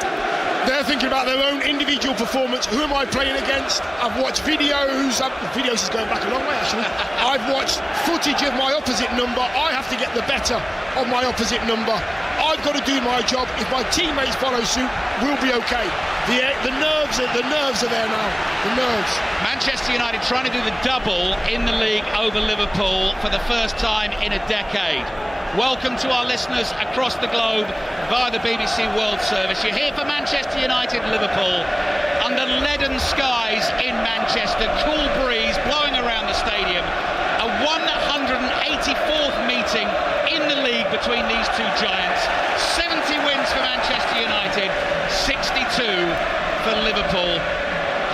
They're thinking about their own individual performance. Who am I playing against? I've watched videos. Videos is going back a long way, actually. I've watched footage of my opposite number. I have to get the better of my opposite number. I've got to do my job. If my teammates follow suit, we'll be okay. The nerves are there now. The nerves. Manchester United trying to do the double in the league over Liverpool for the first time in a decade. Welcome to our listeners across the globe via the BBC World Service. You're here for Manchester United, Liverpool, under leaden skies in Manchester, cool breeze blowing around the stadium. A 184th meeting in the league between these two giants. 70 wins for Manchester United, 62 for Liverpool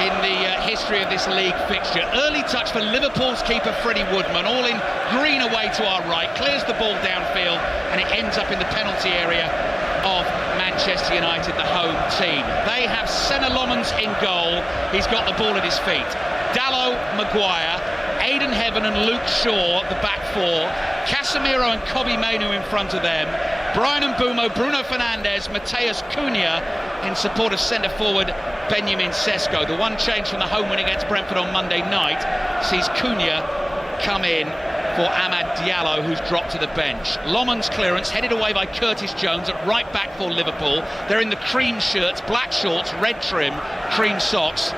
in the history of this league fixture. Early touch for Liverpool's keeper Freddie Woodman, all in green away to our right, clears the ball downfield and it ends up in the penalty area of Manchester United, the home team. They have Senna Lomans in goal. He's got the ball at his feet. Dalot, Maguire, Aidan Heaven and Luke Shaw, the back four. Casemiro and Kobbie Mainoo in front of them. Brian Mbeumo, Bruno Fernandes, Mateus Cunha in support of centre-forward Benjamin Sesko. The one change from the home win against Brentford on Monday night sees Cunha come in for Amad Diallo, who's dropped to the bench. Lomans' clearance headed away by Curtis Jones at right back for Liverpool. They're in the cream shirts, black shorts, red trim, cream socks.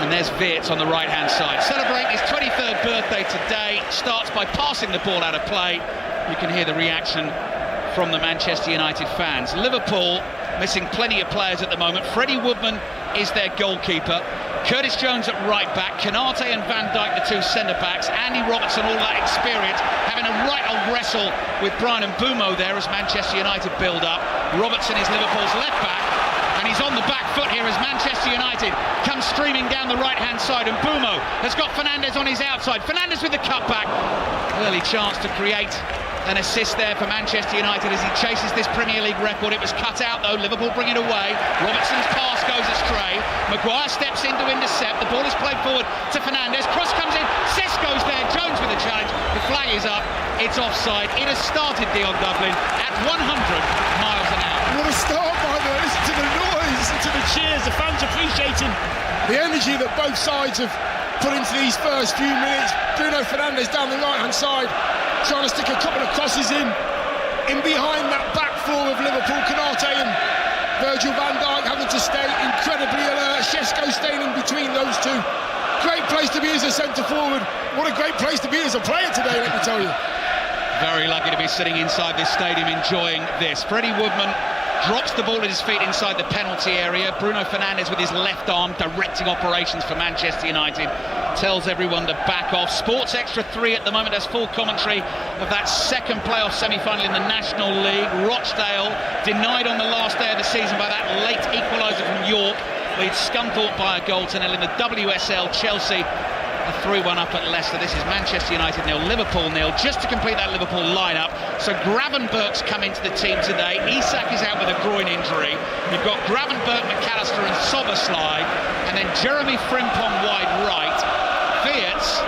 And there's Wirtz on the right-hand side. Celebrating his 23rd birthday today. Starts by passing the ball out of play. You can hear the reaction from the Manchester United fans. Liverpool missing plenty of players at the moment. Freddie Woodman is their goalkeeper. Curtis Jones at right back. Konate and Van Dijk, the two centre-backs. Andy Robertson, all that experience, having a right old wrestle with Brian Mbeumo there as Manchester United build up. Robertson is Liverpool's left back. And he's on the back foot here as Manchester United comes streaming down the right-hand side. And Mbeumo has got Fernandes on his outside. Fernandes with the cutback. Early chance to create an assist there for Manchester United as he chases this Premier League record. It was cut out though. Liverpool bring it away. Robertson's pass goes astray. Maguire steps in to intercept. The ball is played forward to Fernandes. Cross comes in. Sesko's there. Jones with the challenge. The flag is up. It's offside. It has started, Dion Dublin, at 100 miles an hour. What a start, by the way. Listen to the noise, listen to the cheers. The fans appreciating the energy that both sides have put into these first few minutes. Bruno Fernandes down the right-hand side, trying to stick a couple of crosses in behind that back four of Liverpool. Konate and Virgil van Dijk having to stay incredibly alert. Sesko staying in between those two. Great place to be as a centre-forward. What a great place to be as a player today, let me tell you. Very lucky to be sitting inside this stadium enjoying this. Freddie Woodman drops the ball at his feet inside the penalty area. Bruno Fernandes with his left arm directing operations for Manchester United tells everyone to back off. Sports Extra 3 at the moment has full commentary of that second playoff semi-final in the National League. Rochdale denied on the last day of the season by that late equaliser from York. Leads Scunthorpe by a goal to nil. In the WSL, Chelsea a 3-1 up at Leicester. This is Manchester United 0, Liverpool 0. Just to complete that Liverpool lineup, so Gravenberch's come into the team today. Isak is out with a groin injury. You've got Gravenberch, McAllister and Soboslai, and then Jeremy Frimpong wide right, Wirtz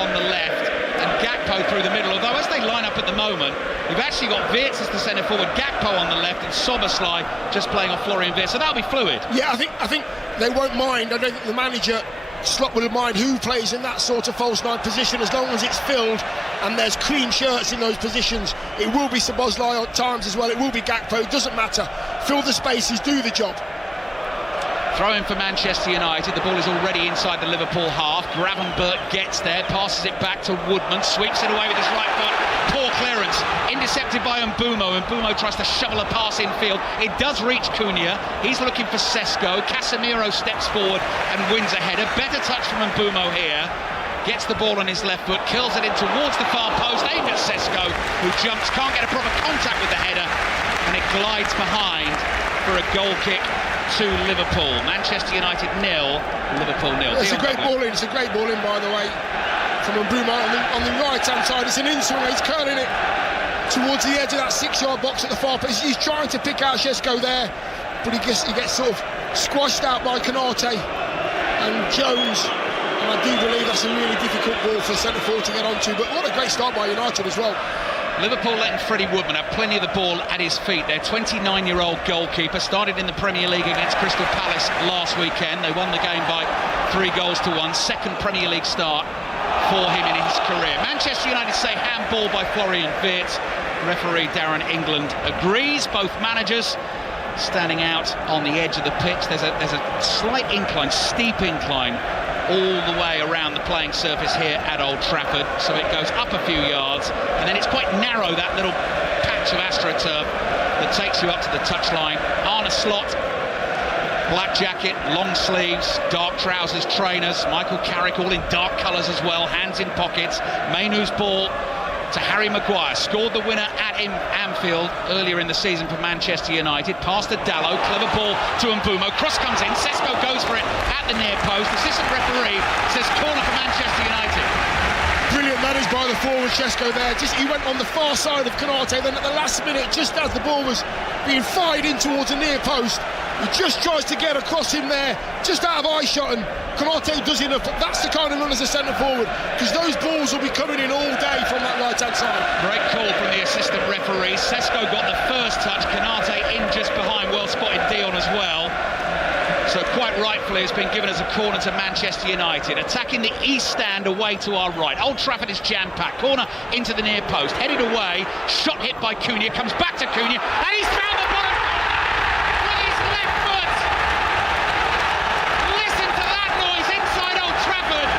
on the left, and Gakpo through the middle. Although as they line up at the moment, you've actually got Wirtz as the centre forward, Gakpo on the left, and Soboslai just playing off Florian Wirtz. So that'll be fluid. Yeah, I think they won't mind. I don't think the manager Slot will mind who plays in that sort of false nine position, as long as it's filled and there's cream shirts in those positions. It will be Soboslai at times as well, it will be Gakpo, it doesn't matter. Fill the spaces, do the job. Throw in for Manchester United. The ball is already inside the Liverpool half. Gravenberch gets there, passes it back to Woodman, sweeps it away with his right foot. Poor clearance, intercepted by Mbeumo. Mbeumo tries to shovel a pass infield. It does reach Cunha. He's looking for Sesko. Casemiro steps forward and wins a header. Better touch from Mbeumo here. Gets the ball on his left foot, kills it in towards the far post, aimed at Sesko, who jumps, can't get a proper contact with the header, and it glides behind for a goal kick to Liverpool. Manchester United 0, Liverpool 0. It's a great ball in, by the way. from Mbeumo on the right-hand side. It's an in-swinger, he's curling it towards the edge of that 6-yard box at the far post. He's trying to pick out Šeško there, but he gets sort of squashed out by Konate and Jones. And I do believe that's a really difficult ball for centre-forward to get onto. But what a great start by United as well. Liverpool letting Freddie Woodman have plenty of the ball at his feet. Their 29-year-old goalkeeper started in the Premier League against Crystal Palace last weekend. They won the game by 3-1. Second Premier League start for him in his career. Manchester United say handball by Florian Wirtz. Referee Darren England agrees. Both managers standing out on the edge of the pitch. There's a slight incline, steep incline, all the way around the playing surface here at Old Trafford, so it goes up a few yards, and then it's quite narrow, that little patch of AstroTurf that takes you up to the touchline. Arne Slot, black jacket, long sleeves, dark trousers, trainers. Michael Carrick all in dark colours as well, hands in pockets. Mainoo's ball to Harry Maguire, scored the winner at Anfield earlier in the season for Manchester United. Past to Dalot, clever ball to Mbeumo, cross comes in, Šeško goes for it at the near post. Assistant referee says corner for Manchester United. Brilliant managed by the forward Šeško there. He went on the far side of Konate, then at the last minute, just as the ball was being fired in towards the near post, he just tries to get across him there, just out of eye shot, and Konate does enough. That's the kind of run as a centre forward, because those balls will be coming in all day from that right hand side. Great call from the assistant referee. Šeško got the first touch, Konate in just behind, well spotted Dion as well. So quite rightfully it's been given as a corner to Manchester United. Attacking the east stand away to our right. Old Trafford is jam-packed. Corner into the near post, headed away, shot hit by Cunha, comes back to Cunha, and he's found the bottom with his left foot. Listen to that noise inside Old Trafford.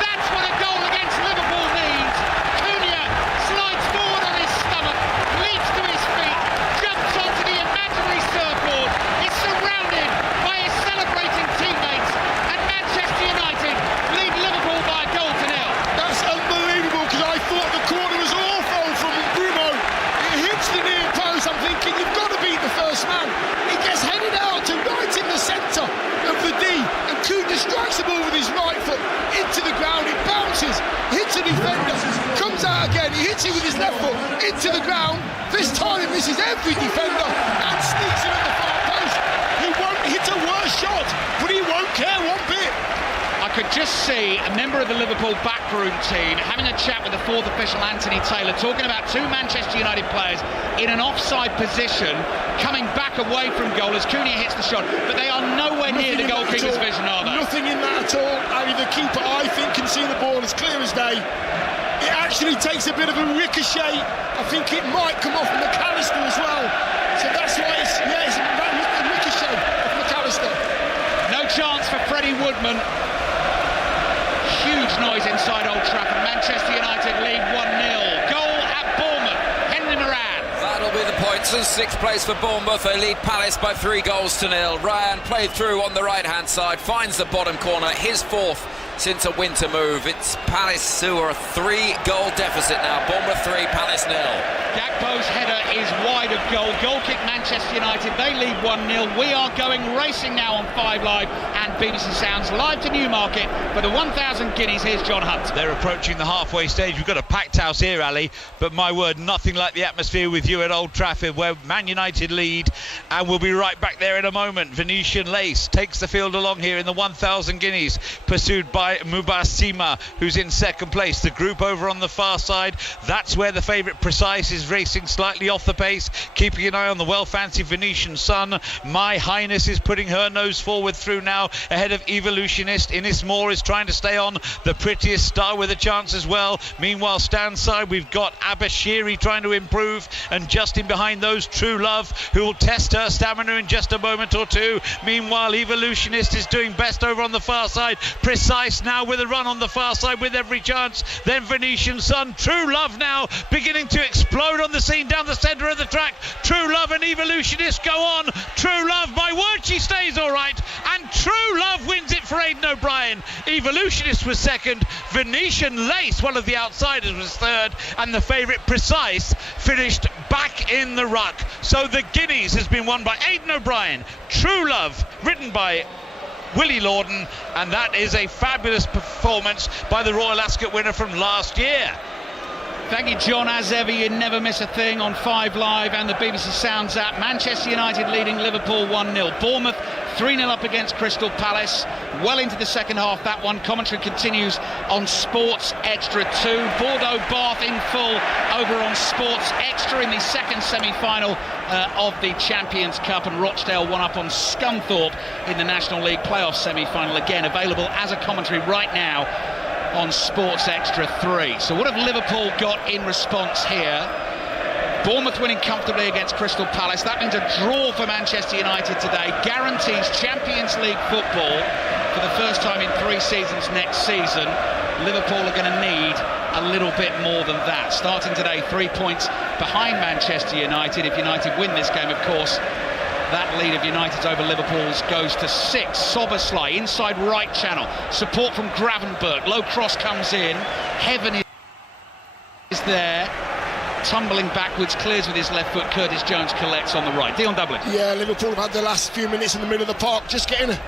That's what a goal against Liverpool means. Cunha slides forward on his stomach, leaps to his feet, jumps onto the imaginary surfboard, is surrounded by his celebrating teammates, and Manchester United lead Liverpool by a goal to nil. That's unbelievable, because I thought the corner was awful from Mbeumo. It hits the near post. I'm thinking, you've got to beat the first man. He gets headed out to right in the centre of the D, and Cunha strikes the ball with his right foot into the ground. It bounces, hits a defender, comes out again. He hits it with his left foot into the ground. This time it misses every defender and sneaks it at the far post. He won't hit a worse shot, but he won't care one bit. I could just see a member of the Liverpool backroom team having a chat with the fourth official, Anthony Taylor, talking about two Manchester United players in an offside position, coming back away from goal as Cunha hits the shot, but they are nowhere near the goalkeeper's vision, are they? Nothing in that at all. I mean, the keeper, I think, can see the ball as clear as day. It actually takes a bit of a ricochet. I think it might come off McAllister as well. So that's why it's a ricochet of McAllister. No chance for Freddie Woodman. Huge noise inside Old Trafford. Manchester United lead 1-0. Goal at Bournemouth. Henry Moran. That'll be the points in sixth place for Bournemouth. They lead Palace by 3-0. Ryan played through on the right-hand side, finds the bottom corner, his fourth since a winter move. It's Palace who are a 3-goal deficit now. Bournemouth 3, Palace 0. Gakpo's header is wide of goal. Goal kick Manchester United. They lead 1-0. We are going racing now on 5 Live and BBC Sounds live to Newmarket for the 1,000 guineas. Here's John Hunt. They're approaching the halfway stage. We've got a packed house here, Ali, but my word, nothing like the atmosphere with you at Old Trafford, where Man United lead, and we'll be right back there in a moment. Venetian Lace takes the field along here in the 1,000 guineas, pursued by Mubasima, who's in second place. The group over on the far side, that's where the favourite Precise is racing slightly off the pace, keeping an eye on the well-fancied Venetian Sun. My Highness is putting her nose forward through now, ahead of Evolutionist. Innes Moore is trying to stay on, the prettiest star with a chance as well. Meanwhile, stand side, we've got Abashiri trying to improve, and just in behind those, True Love, who will test her stamina in just a moment or two. Meanwhile, Evolutionist is doing best over on the far side. Precise now with a run on the far side with every chance. Then Venetian Sun. True Love now beginning to explode on the scene down the centre of the track. True Love and Evolutionist go on. True Love, my word, she stays all right. And True Love wins it for Aidan O'Brien. Evolutionist was second. Venetian Lace, one of the outsiders, was third. And the favourite Precise finished back in the ruck. So the Guineas has been won by Aidan O'Brien. True Love, written by Willie Lorden, and that is a fabulous performance by the Royal Ascot winner from last year. Thank you, John. As ever, you never miss a thing on 5 Live and the BBC Sounds app. Manchester United leading Liverpool 1-0. Bournemouth 3-0 up against Crystal Palace. Well into the second half, that one. Commentary continues on Sports Extra 2. Bordeaux Bath in full over on Sports Extra in the second semi-final of the Champions Cup, and Rochdale won up on Scunthorpe in the National League playoff semi-final. Again, available as a commentary right now on Sports Extra 3. So what have Liverpool got in response here? Bournemouth winning comfortably against Crystal Palace. That means a draw for Manchester United today. Guarantees Champions League football for the first time in 3 seasons next season. Liverpool are going to need a little bit more than that. Starting today, 3 points behind Manchester United. If United win this game, of course, that lead of United's over Liverpool's goes to 6. Sobersley inside right channel. Support from Gravenberg. Low cross comes in. Heaven is there. Tumbling backwards, clears with his left foot. Curtis Jones collects on the right. Dion Dublin. Yeah, Liverpool have had the last few minutes in the middle of the park, just getting a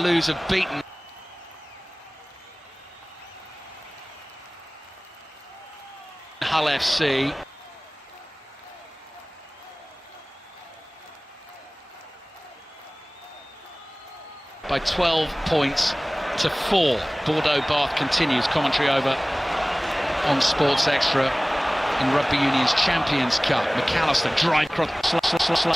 Blues have beaten Hull FC. By 12 points to 4. Bordeaux Bath continues. Commentary over on Sports Extra in Rugby Union's Champions Cup. McAllister drive cross,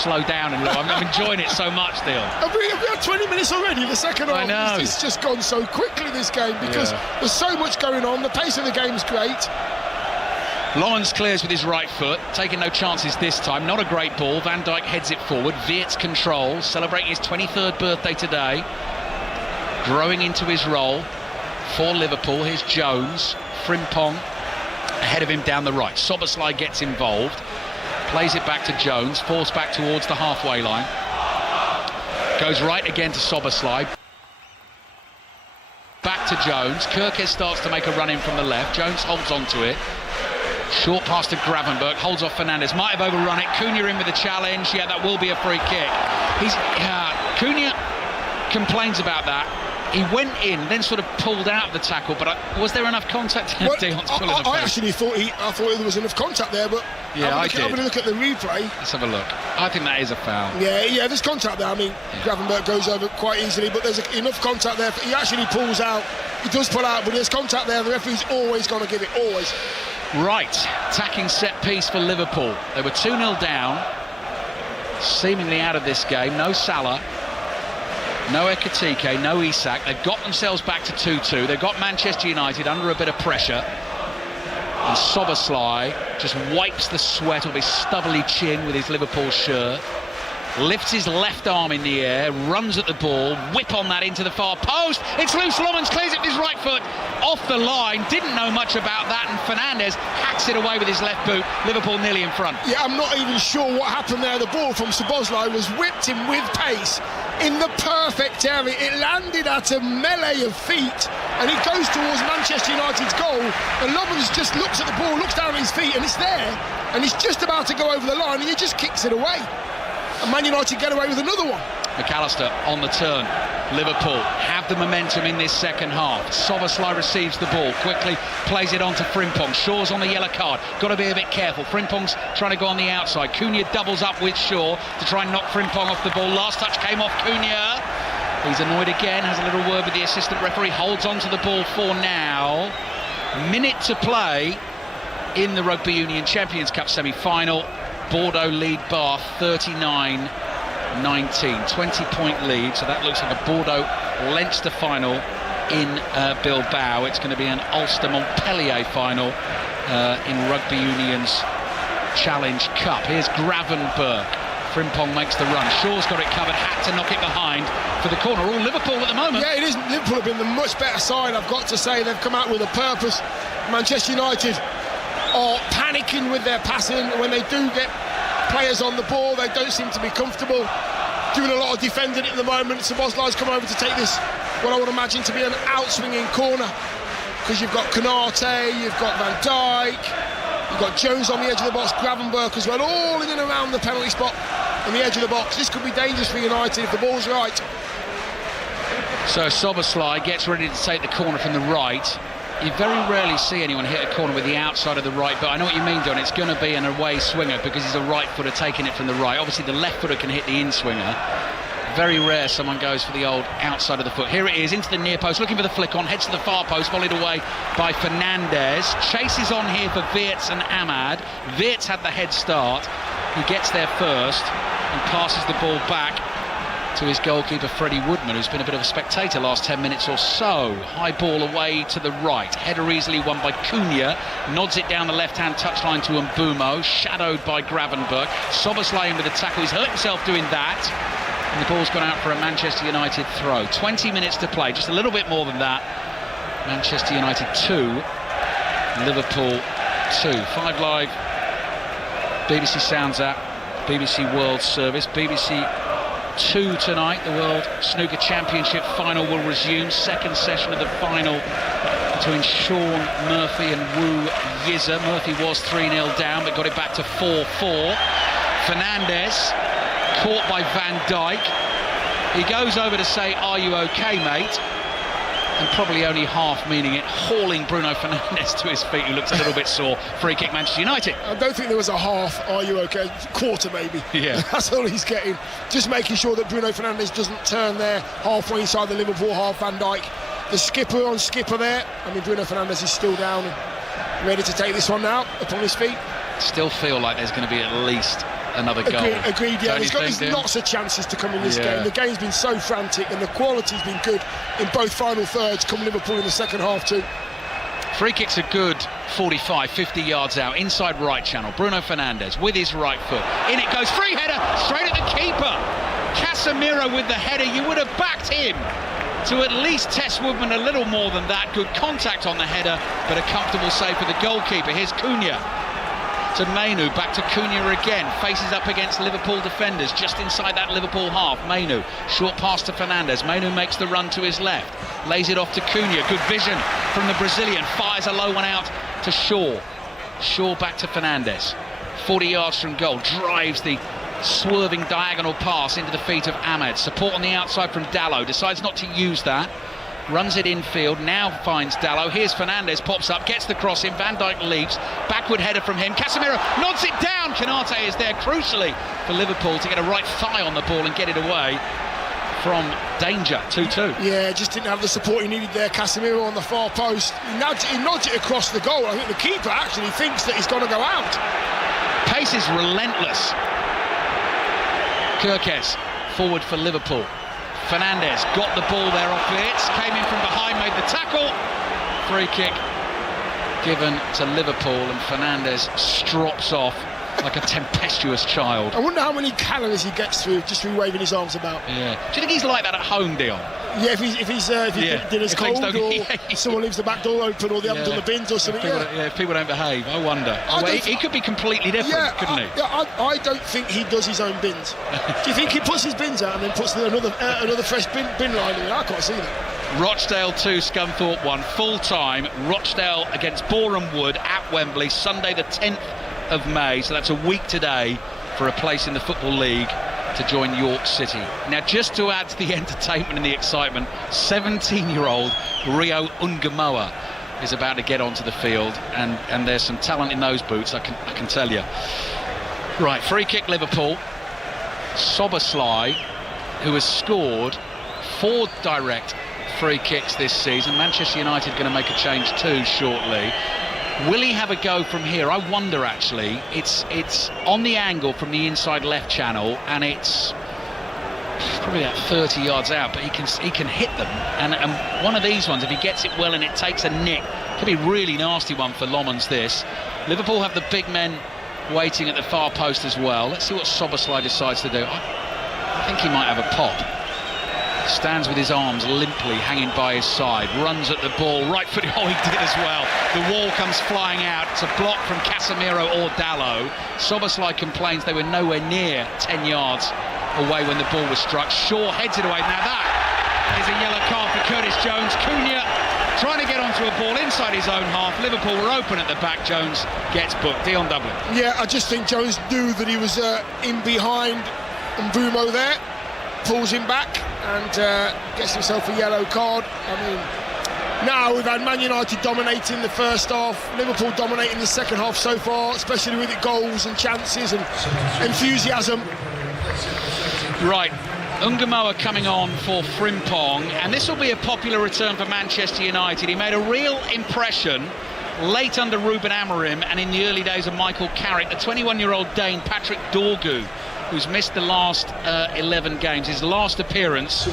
slow down, and I'm enjoying it so much, Dion. We had 20 minutes already in the second half. I know. It's just gone so quickly, this game, because there's so much going on. The pace of the game's great. Lawrence clears with his right foot, taking no chances this time. Not a great ball. Van Dijk heads it forward. Weerts controls, celebrating his 23rd birthday today. Growing into his role for Liverpool. Here's Jones. Frimpong ahead of him down the right. Soboslai gets involved. Plays it back to Jones. Falls back towards the halfway line. Goes right again to Soboslai. Back to Jones. Kirkes starts to make a run in from the left. Jones holds on to it. Short pass to Gravenberch, holds off Fernandes, might have overrun it. Cunha in with the challenge. Yeah, that will be a free kick. Cunha complains about that. He went in, then sort of pulled out of the tackle, but was there enough contact there, Dion, to pull in the I face? actually thought there was enough contact there, but yeah, I did. Having a look at the replay. Let's have a look. I think that is a foul. Yeah, there's contact there. I mean, Gravenberch goes over quite easily, but there's enough contact there. He actually pulls out. He does pull out, but there's contact there. The referee's always going to give it, always. Right, attacking set piece for Liverpool. They were 2-0 down, seemingly out of this game. No Salah, no Ekitike, no Isak. They've got themselves back to 2-2. They've got Manchester United under a bit of pressure. And Soboslai just wipes the sweat off his stubbly chin with his Liverpool shirt. Lifts his left arm in the air, runs at the ball, whip on that into the far post. It's loose. Lommans clears it with his right foot off the line. Didn't know much about that, and Fernandes hacks it away with his left boot. Liverpool nearly in front. Yeah, I'm not even sure what happened there. The ball from Soboslai was whipped in with pace in the perfect area. It landed at a melee of feet, and it goes towards Manchester United's goal. And Lommans just looks at the ball, looks down at his feet, and it's there. And he's just about to go over the line, and he just kicks it away. And Man United get away with another one. McAllister on the turn. Liverpool have the momentum in this second half. Soboslai receives the ball, quickly plays it on to Frimpong. Shaw's on the yellow card, got to be a bit careful. Frimpong's trying to go on the outside. Cunha doubles up with Shaw to try and knock Frimpong off the ball. Last touch came off Cunha. He's annoyed again, has a little word with the assistant referee, holds on to the ball for now. Minute to play in the Rugby Union Champions Cup semi-final. Bordeaux lead Bath 39-19, 20-point lead, so that looks like a Bordeaux-Leinster final in Bilbao. It's going to be an Ulster-Montpellier final in Rugby Union's Challenge Cup. Here's Gravenberch. Frimpong makes the run. Shaw's got it covered, had to knock it behind for the corner. All Liverpool at the moment. Yeah, it is. Liverpool have been the much better side, I've got to say. They've come out with a purpose. Manchester United are panicking with their passing. When they do get players on the ball, they don't seem to be comfortable. Doing a lot of defending at the moment. Soboslai's come over to take this, what I would imagine to be an out-swinging corner, because you've got Konate, you've got Van Dijk, you've got Jones on the edge of the box, Gravenberch as well, all in and around the penalty spot on the edge of the box. This could be dangerous for United if the ball's right. So Soboslai gets ready to take the corner from the right. You very rarely see anyone hit a corner with the outside of the right, but I know what you mean, Don. It's going to be an away swinger because he's a right footer taking it from the right. Obviously the left footer can hit the in swinger. Very rare someone goes for the old outside of the foot. Here it is, into the near post, looking for the flick on, heads to the far post, volleyed away by Fernandes. Chases on here for Weerts and Ahmad. Weerts had the head start. He gets there first and passes the ball back to his goalkeeper Freddie Woodman, who's been a bit of a spectator last 10 minutes or so. High ball away to the right, header easily won by Cunha, nods it down the left-hand touchline to Mbumo, shadowed by Gravenberch. Soboslai in with a tackle, he's hurt himself doing that, and the ball's gone out for a Manchester United throw. 20 minutes to play, just a little bit more than that. Manchester United 2, Liverpool 2. 5 Live, BBC Sounds app, BBC World Service, BBC 2 tonight. The World Snooker Championship final will resume. Second session of the final between Sean Murphy and Wu Yizza. Murphy was 3-0 down but got it back to 4-4. Fernandes caught by Van Dijk. He goes over to say, "Are you okay, mate?" And probably only half meaning it, hauling Bruno Fernandes to his feet, who looks a little bit sore. Free kick, Manchester United. I don't think there was a half, "Are you okay?" Quarter, maybe. Yeah. That's all he's getting. Just making sure that Bruno Fernandes doesn't turn there halfway inside the Liverpool half. Van Dijk, the skipper on skipper there. I mean, Bruno Fernandes is still down and ready to take this one now, upon his feet. Still feel like there's going to be at least another goal. Agreed, yeah. There's lots of chances to come in this game. The game's been so frantic and the quality's been good in both final thirds, come Liverpool in the second half too. Free kicks are good 45, 50 yards out, inside right channel. Bruno Fernandes with his right foot. In it goes, free header, straight at the keeper. Casemiro with the header. You would have backed him to at least test Woodman a little more than that. Good contact on the header, but a comfortable save for the goalkeeper. Here's Cunha. To Mainu, back to Cunha again, faces up against Liverpool defenders just inside that Liverpool half. Mainu, short pass to Fernandes. Mainu makes the run to his left, lays it off to Cunha. Good vision from the Brazilian, fires a low one out to Shaw. Shaw back to Fernandes, 40 yards from goal, drives the swerving diagonal pass into the feet of Ahmed. Support on the outside from Dalot, decides not to use that. Runs it infield, now finds Dalot. Here's Fernandes, pops up, gets the cross in. Van Dijk leaps, backward header from him. Casemiro nods it down. Konate is there crucially for Liverpool to get a right thigh on the ball and get it away from danger. 2-2. Yeah, just didn't have the support he needed there. Casemiro on the far post. He nods it across the goal. I think the keeper actually thinks that he's going to go out. Pace is relentless. Kirkes forward for Liverpool. Fernandes got the ball there off Blitz, came in from behind, made the tackle. Free kick given to Liverpool, and Fernandes strops off like a tempestuous child. I wonder how many calories he gets through just through waving his arms about. Yeah. Do you think he's like that at home, Dion? Yeah, if he's dinner's cold, or someone leaves the back door open, or they haven't done the bins or something. If people don't behave, I wonder. He could be completely different, couldn't he? I don't think he does his own bins. Do you think he puts his bins out and then puts another fresh bin line in? I can't see that. Rochdale 2, Scunthorpe 1, full time. Rochdale against Boreham Wood at Wembley, Sunday the 10th of May, so that's a week today for a place in the Football League to join York City. Now, just to add to the entertainment and the excitement, 17-year-old Rio Ungamoa is about to get onto the field, and there's some talent in those boots, I can tell you. Right, free kick Liverpool. Soboslai, who has scored 4 direct free kicks this season. Manchester United going to make a change too shortly. Will he have a go from here? I wonder, actually. It's on the angle from the inside left channel, and it's probably about 30 yards out, but he can hit them. And one of these ones, if he gets it well and it takes a nick, could be a really nasty one for Lomans, this. Liverpool have the big men waiting at the far post as well. Let's see what Soboslai decides to do. I think he might have a pop. Stands with his arms limply hanging by his side, runs at the ball, right foot. Oh, he did as well. The wall comes flying out. It's a block from Casemiro or Dalot. Soboslai complains they were nowhere near 10 yards away when the ball was struck. Shaw heads it away. Now that is a yellow card for Curtis Jones. Cunha trying to get onto a ball inside his own half. Liverpool were open at the back. Jones gets booked. Dion Dublin. Yeah, I just think Jones knew that he was in behind Mbumo there. Pulls him back and gets himself a yellow card. I mean, now we've had Man United dominating the first half, Liverpool dominating the second half so far, especially with the goals and chances and enthusiasm. Right, Ungamoa coming on for Frimpong, and this will be a popular return for Manchester United. He made a real impression late under Ruben Amorim and in the early days of Michael Carrick. The 21-year-old Dane, Patrick Dorgu, who's missed the last 11 games. His last appearance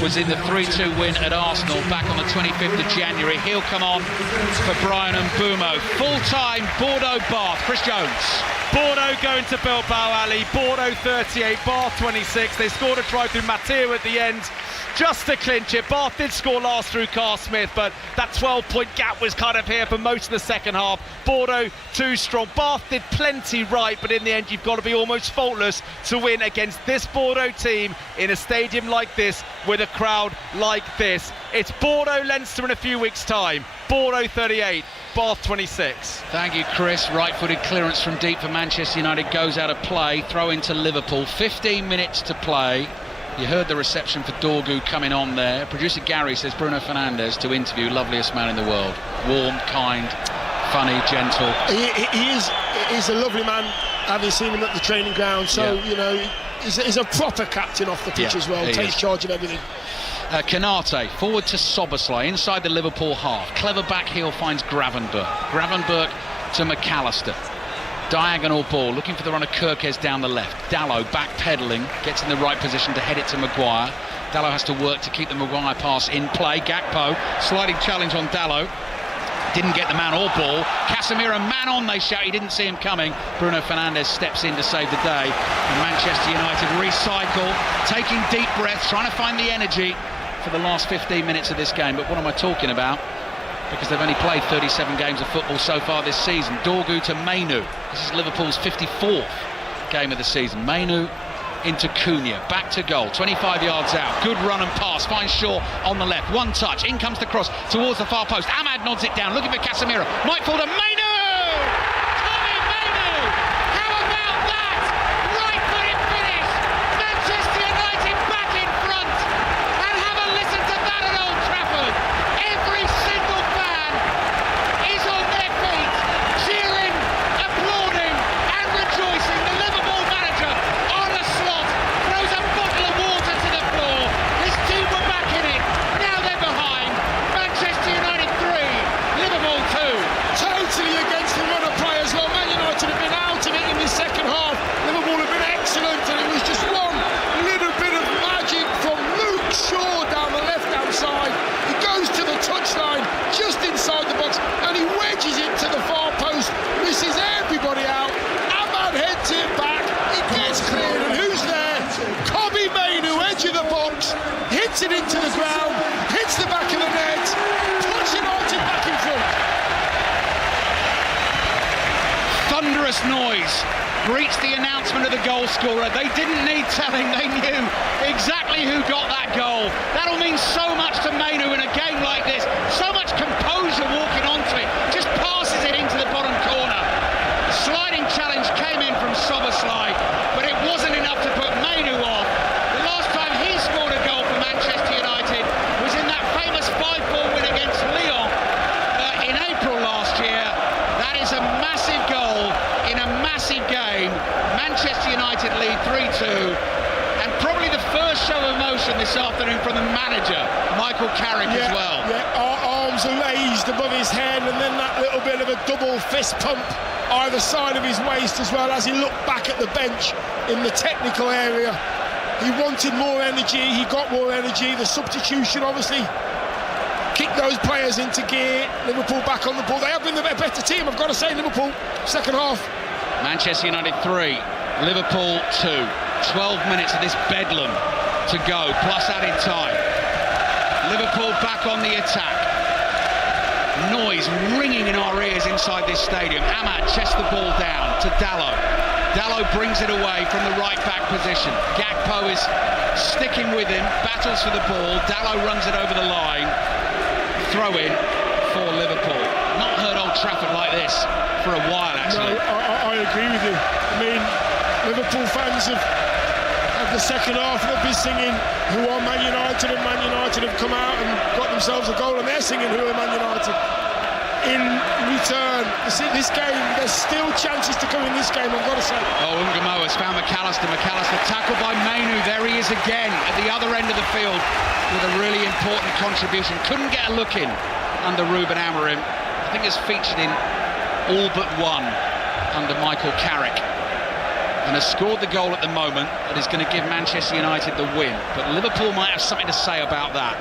was in the 3-2 win at Arsenal back on the 25th of January. He'll come on for Brian Mbumo. Full-time Bordeaux-Bath. Chris Jones. Bordeaux going to Bilbao, Ali. Bordeaux 38, Bath 26. They scored a try through Mathieu at the end just to clinch it. Bath did score last through Carl Smith, but that 12-point gap was kind of here for most of the second half. Bordeaux too strong. Bath did plenty right, but in the end you've got to be almost faultless to win against this Bordeaux team in a stadium like this with a crowd like this. It's Bordeaux-Leinster in a few weeks' time. Bordeaux 38, Bath 26. Thank you, Chris. Right-footed clearance from deep for Manchester United goes out of play. Throw into Liverpool. 15 minutes to play. You heard the reception for Dorgu coming on there. Producer Gary says Bruno Fernandes to interview, loveliest man in the world. Warm, kind, funny, gentle. He's a lovely man, having seen him at the training ground. So, you know, he's a proper captain off the pitch as well. Takes charge of everything. Kanate, forward to Soboslai, inside the Liverpool half. Clever back heel finds Gravenberch. Gravenberch to McAllister. Diagonal ball, looking for the run of Kirkes down the left. Dalot back-pedalling, gets in the right position to head it to Maguire. Dalot has to work to keep the Maguire pass in play. Gakpo, sliding challenge on Dalot. Didn't get the man or ball. Casemiro, man on, they shout. He didn't see him coming. Bruno Fernandes steps in to save the day. And Manchester United recycle, taking deep breaths, trying to find the energy for the last 15 minutes of this game. But what am I talking about? Because they've only played 37 games of football so far this season. Dorgu to Mainu. This is Liverpool's 54th game of the season. Mainu into Cunha, back to goal, 25 yards out. Good run and pass, finds Shaw on the left. One touch, in comes the cross towards the far post. Ahmad nods it down, looking for Casemiro. Might fall to Mainu! Tommy Mainu! How about that? Right-footed finish! Manchester United back in front! And have a listen to that at Old Trafford! Every single fan is on their feet, cheering, applauding and rejoicing. The Liverpool manager on the slot throws a bottle of water to the floor. His team were back in it, now they're behind. Manchester United 3, Liverpool 2. Totally against the run of play as well. Man United have been out of it in the second half. Liverpool have been excellent, and it was just one little bit of magic from Luke Shaw down the left-hand side. He goes to the touchline just inside the box, and he wedges it to the far post, misses everybody out. Ahmad heads it back, it gets cleared, and who's there? Kobbie Mainu, edge of the box, hits it into the ground, hits the back of the net, puts United back in front. Thunderous noise greets the announcement of the goal scorer. They didn't need telling, they knew exactly who got that goal. That'll mean so much to Mainu in a game like this. So much composure walking onto it, just passes it into the bottom corner. The sliding challenge came in from Soboslai, but it wasn't enough to put Mainu off. The last time he scored a goal for Manchester United was in that famous 5-4 win against Lyon in April last year. That is a massive goal in a massive game. Manchester United lead 3-2, and probably the first show of emotion this afternoon from the manager, Michael Carrick, as well. Arms are raised above his head, and then that little bit of a double fist pump either side of his waist as well, as he looked back at the bench in the technical area. He wanted more energy, he got more energy. The substitution obviously kicked those players into gear. Liverpool back on the ball. They have been the better team, I've got to say. Liverpool, second half. Manchester United 3, Liverpool 2. 12 minutes of this bedlam to go, plus added time. Liverpool back on the attack. Noise ringing in our ears inside this stadium. Ahmad chests the ball down to Dalot. Dalot brings it away from the right back position. Gakpo is sticking with him, battles for the ball. Dalot runs it over the line. Throw in for Liverpool. Not heard Old Trafford like this for a while, actually. No, I agree with you. I mean, Liverpool fans have the second half, they've been singing "Who are Man United?" and Man United have come out and got themselves a goal, and they're singing "Who are Man United?" In return, this game, there's still chances to come in this game, I've got to say. Oh, Ungamo has found McAllister. McAllister tackled by Mainu. There he is again at the other end of the field with a really important contribution. Couldn't get a look in under Ruben Amorim. I think it's featured in all but one under Michael Carrick, and has scored the goal at the moment that is going to give Manchester United the win. But Liverpool might have something to say about that.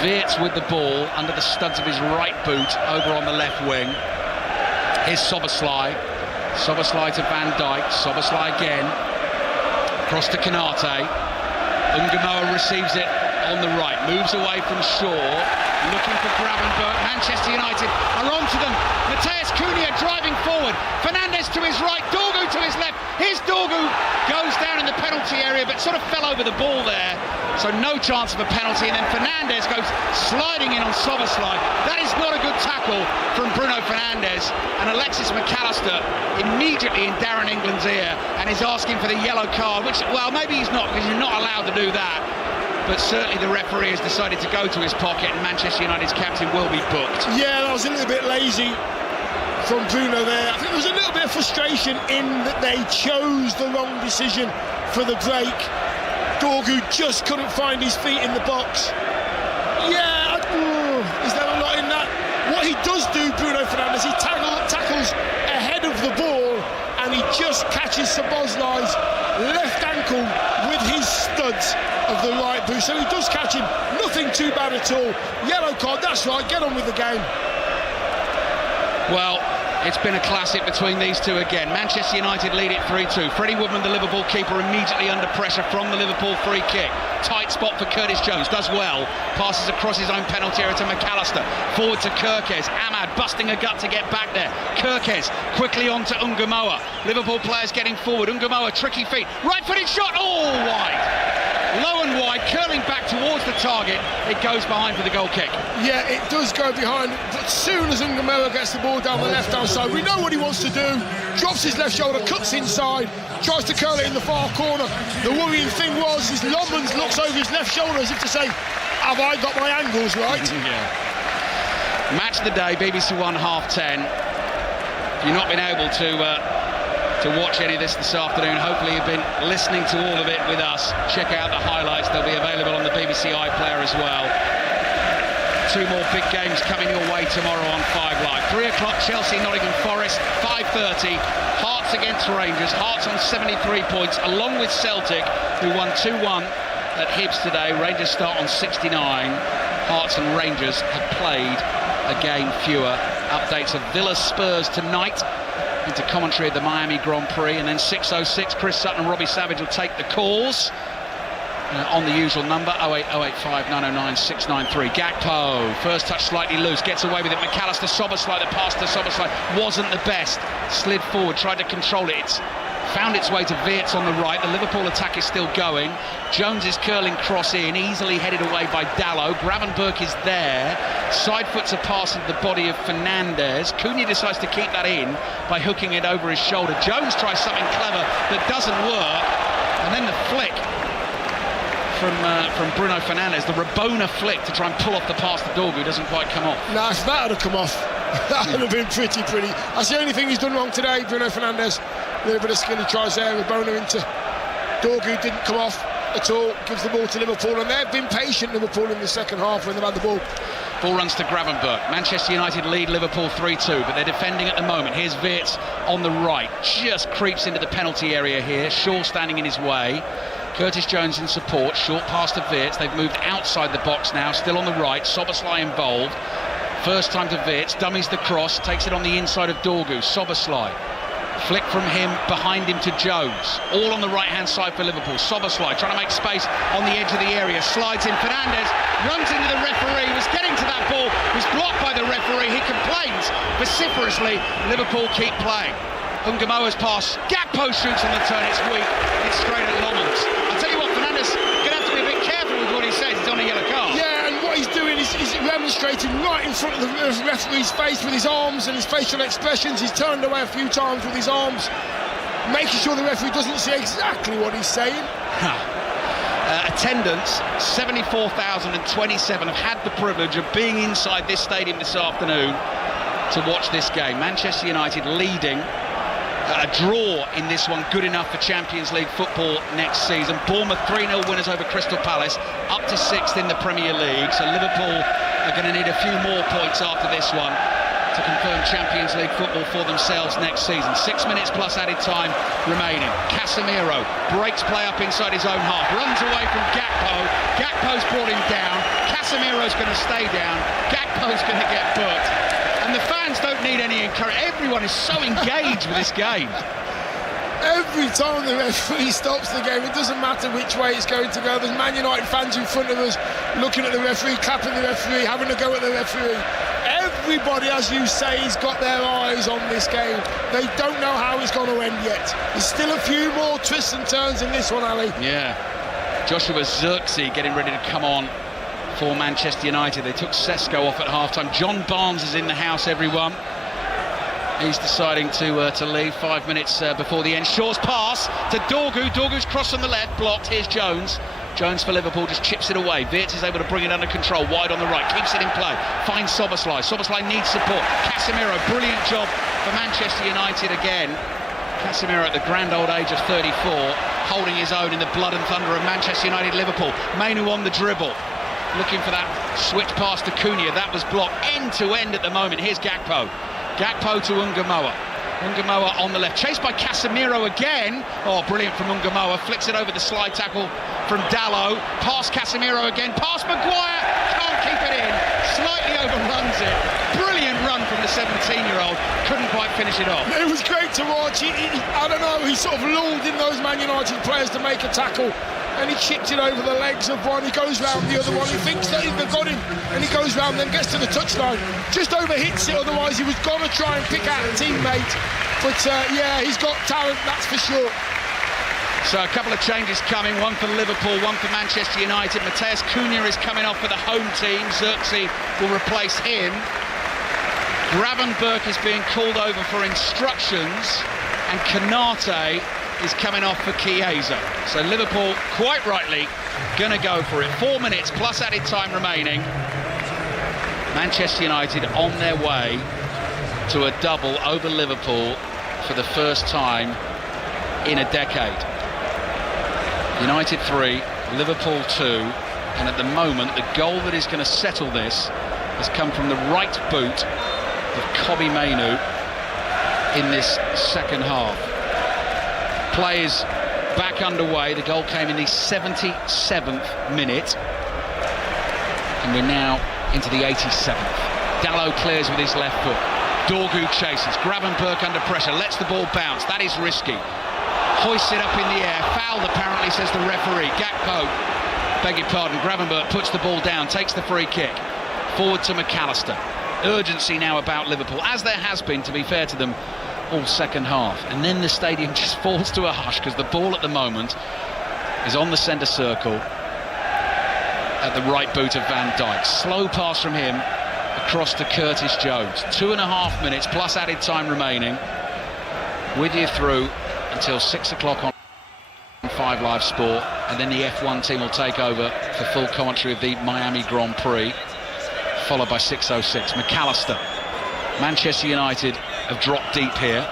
Wirtz with the ball under the studs of his right boot over on the left wing. Here's Soboslai. Soboslai to Van Dijk. Soboslai again. Cross to Kanate. Ungamoa receives it on the right. Moves away from Shaw. Looking for Gravenberch. Manchester United are onto them. Matheus Cunha driving forward. Fernandes to his right. Dorgu to his left. Here's Dorgu. Goes down in the penalty penalty area, but sort of fell over the ball there. So no chance of a penalty, and then Fernandes goes sliding in on Soberslide. That is not a good tackle from Bruno Fernandes, and Alexis McAllister immediately in Darren England's ear and is asking for the yellow card, which, well, maybe he's not, because you're not allowed to do that. But certainly the referee has decided to go to his pocket, and Manchester United's captain will be booked. Yeah, that was a little bit lazy from Bruno there. I think there was a little bit of frustration in that they chose the wrong decision for the break. Dorgu just couldn't find his feet in the box. Yeah, is there a lot in that? What he does do, Bruno Fernandes, he tackles ahead of the ball, and he just catches Szoboszlai's left ankle with his studs of the right boot. So he does catch him. Nothing too bad at all. Yellow card, that's right, get on with the game. Well, it's been a classic between these two again. Manchester United lead it 3-2. Freddie Woodman, the Liverpool keeper, immediately under pressure from the Liverpool free kick. Tight spot for Curtis Jones, does well. Passes across his own penalty area to McAllister. Forward to Kirkes. Ahmad busting a gut to get back there. Kirkes quickly on to Ungamoa. Liverpool players getting forward. Ungamoa, tricky feet. Right-footed shot, all wide. Low and wide, curling back towards the target. It goes behind for the goal kick. Yeah, it does go behind. But as soon as Ungamoa gets the ball down the left-hand side, we know what he wants to do. Drops his left shoulder, cuts inside, tries to curl it in the far corner. The worrying thing was, is Lomans looks over his left shoulder as if to say, have I got my angles right? Yeah. Match of the day, BBC One 10:30. If you've not been able to watch any of this afternoon, hopefully you've been listening to all of it with us. Check out the highlights, they'll be available on the BBC iPlayer as well. Two more big games coming your way tomorrow on 5 Live. 3 o'clock, Chelsea, Nottingham Forest. 5:30, Hearts against Rangers. Hearts on 73 points, along with Celtic, who won 2-1 at Hibs today. Rangers start on 69. Hearts and Rangers have played a game fewer. Updates of Villa Spurs tonight, into commentary of the Miami Grand Prix, and then 6:06, Chris Sutton and Robbie Savage will take the calls on the usual number, 08085 909 693. Gakpo, first touch slightly loose, gets away with it. McAllister, Soberslide, the pass to Soberslide wasn't the best. Slid forward, tried to control it. It's found its way to Wirtz on the right. The Liverpool attack is still going. Jones is curling cross in, easily headed away by Dalot. Gravenberch is there. Side foots a pass into the body of Fernandes. COYI decides to keep that in by hooking it over his shoulder. Jones tries something clever that doesn't work. And then the flick from Bruno Fernandes, the Rabona flick to try and pull off the pass to Dorgu, doesn't quite come off. Nah, if that had come off, that would have been pretty. That's the only thing he's done wrong today, Bruno Fernandes. A little bit of skinny tries there with Rabona into Dorgu, didn't come off at all. Gives the ball to Liverpool, and they've been patient, Liverpool, in the second half when they've had the ball. Ball runs to Gravenberch. Manchester United lead Liverpool 3-2, but they're defending at the moment. Here's Wirtz on the right, just creeps into the penalty area here. Shaw standing in his way. Curtis Jones in support, short pass to Wirtz. They've moved outside the box now, still on the right. Soberslai involved. First time to Wirtz, dummies the cross, takes it on the inside of Dorgu. Soberslai. Flick from him, behind him to Jones. All on the right-hand side for Liverpool. Soberslai trying to make space on the edge of the area. Slides in. Fernandes runs into the referee. Was getting to that ball. Was blocked by the referee. He complains vociferously. Liverpool keep playing. Ungamoa's pass. Gakpo shoots on the turn. It's weak. It's straight at Lomans. I'll tell you what, Fernandes going to have to be a bit careful with what he says. He's on a yellow card. Yeah, and what he's doing is demonstrating right in front of the referee's face with his arms and his facial expressions. He's turned away a few times with his arms, making sure the referee doesn't see exactly what he's saying. Attendance, 74,027 have had the privilege of being inside this stadium this afternoon to watch this game. Manchester United leading. A draw in this one, good enough for Champions League football next season. Bournemouth 3-0 winners over Crystal Palace, up to 6th in the Premier League. So Liverpool are going to need a few more points after this one to confirm Champions League football for themselves next season. 6 minutes plus added time remaining. Casemiro breaks play up inside his own half, runs away from Gakpo. Gakpo's brought him down. Casemiro's going to stay down. Gakpo's going to get booked. And the fans don't need any encouragement. Everyone is so engaged with this game. Every time the referee stops the game, it doesn't matter which way it's going to go. There's Man United fans in front of us looking at the referee, clapping the referee, having a go at the referee. Everybody, as you say, has got their eyes on this game. They don't know how it's going to end yet. There's still a few more twists and turns in this one, Ali. Yeah. Joshua Zirkzee getting ready to come on for Manchester United. They took Sesko off at half-time. John Barnes is in the house, everyone. He's deciding to leave 5 minutes before the end. Shaw's pass to Dorgu. Dorgu's cross on the left, blocked. Here's Jones. Jones for Liverpool just chips it away. Wirtz is able to bring it under control. Wide on the right, keeps it in play. Finds Soboslai. Soboslai needs support. Casemiro, brilliant job for Manchester United again. Casemiro at the grand old age of 34, holding his own in the blood and thunder of Manchester United Liverpool. Mainu on the dribble, looking for that switch pass to Cunha. That was blocked end to end at the moment. Here's Gakpo. Gakpo to Ungamoa. Ungamoa on the left, chased by Casemiro again. Oh, brilliant from Ungamoa. Flicks it over the slide tackle from Dalot. Past Casemiro again. Past Maguire. Can't keep it in. Slightly overruns it. Brilliant run from the 17-year-old. Couldn't quite finish it off. It was great to watch. I don't know, he sort of lulled in those Man United players to make a tackle. And he chipped it over the legs of one. He goes round the other one. He thinks that they've got him. And he goes round, then gets to the touchline. Just overhits it. Otherwise, he was going to try and pick out a teammate. But, yeah, he's got talent, that's for sure. So a couple of changes coming. One for Liverpool, one for Manchester United. Mateus Cunha is coming off for the home team. Zirkzee will replace him. Gravenberch is being called over for instructions. And Konate is coming off for Chiesa. So Liverpool, quite rightly, going to go for it. 4 minutes plus added time remaining. Manchester United on their way to a double over Liverpool for the first time in a decade. United 3, Liverpool 2, and at the moment the goal that is going to settle this has come from the right boot of Kobbie Mainoo in this second half. Play is back underway. The goal came in the 77th minute, and we're now into the 87th. Dalot clears with his left foot. Dorgu chases. Gravenberch under pressure, lets the ball bounce. That is risky. Hoists it up in the air. Fouled apparently, says the referee. Gakpo, beg your pardon, Gravenberch puts the ball down, takes the free kick. Forward to McAllister. Urgency now about Liverpool, as there has been, to be fair to them, all second half. And then the stadium just falls to a hush because the ball at the moment is on the centre circle at the right boot of Van Dijk. Slow pass from him across to Curtis Jones. 2.5 minutes plus added time remaining. With you through until 6 o'clock on 5 Live Sport, and then the F1 team will take over for full commentary of the Miami Grand Prix, followed by 6:06. McAllister. Manchester United have dropped deep here.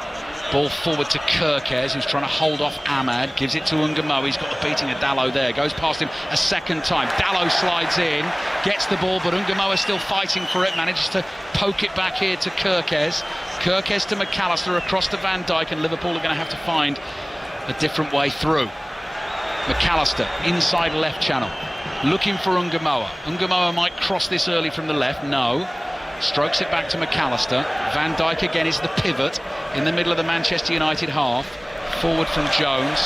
Ball forward to Kerkez, who's trying to hold off Ahmad. Gives it to Ungamoa. He's got the beating of Dalot there. Goes past him a second time. Dalot slides in, gets the ball, but Ungamoa still fighting for it. Manages to poke it back here to Kerkez. Kerkez to McAllister, across to Van Dijk, and Liverpool are going to have to find a different way through. McAllister, inside left channel, looking for Ungamoa. Ungamoa might cross this early from the left. No. Strokes it back to McAllister. Van Dijk again is the pivot in the middle of the Manchester United half. Forward from Jones.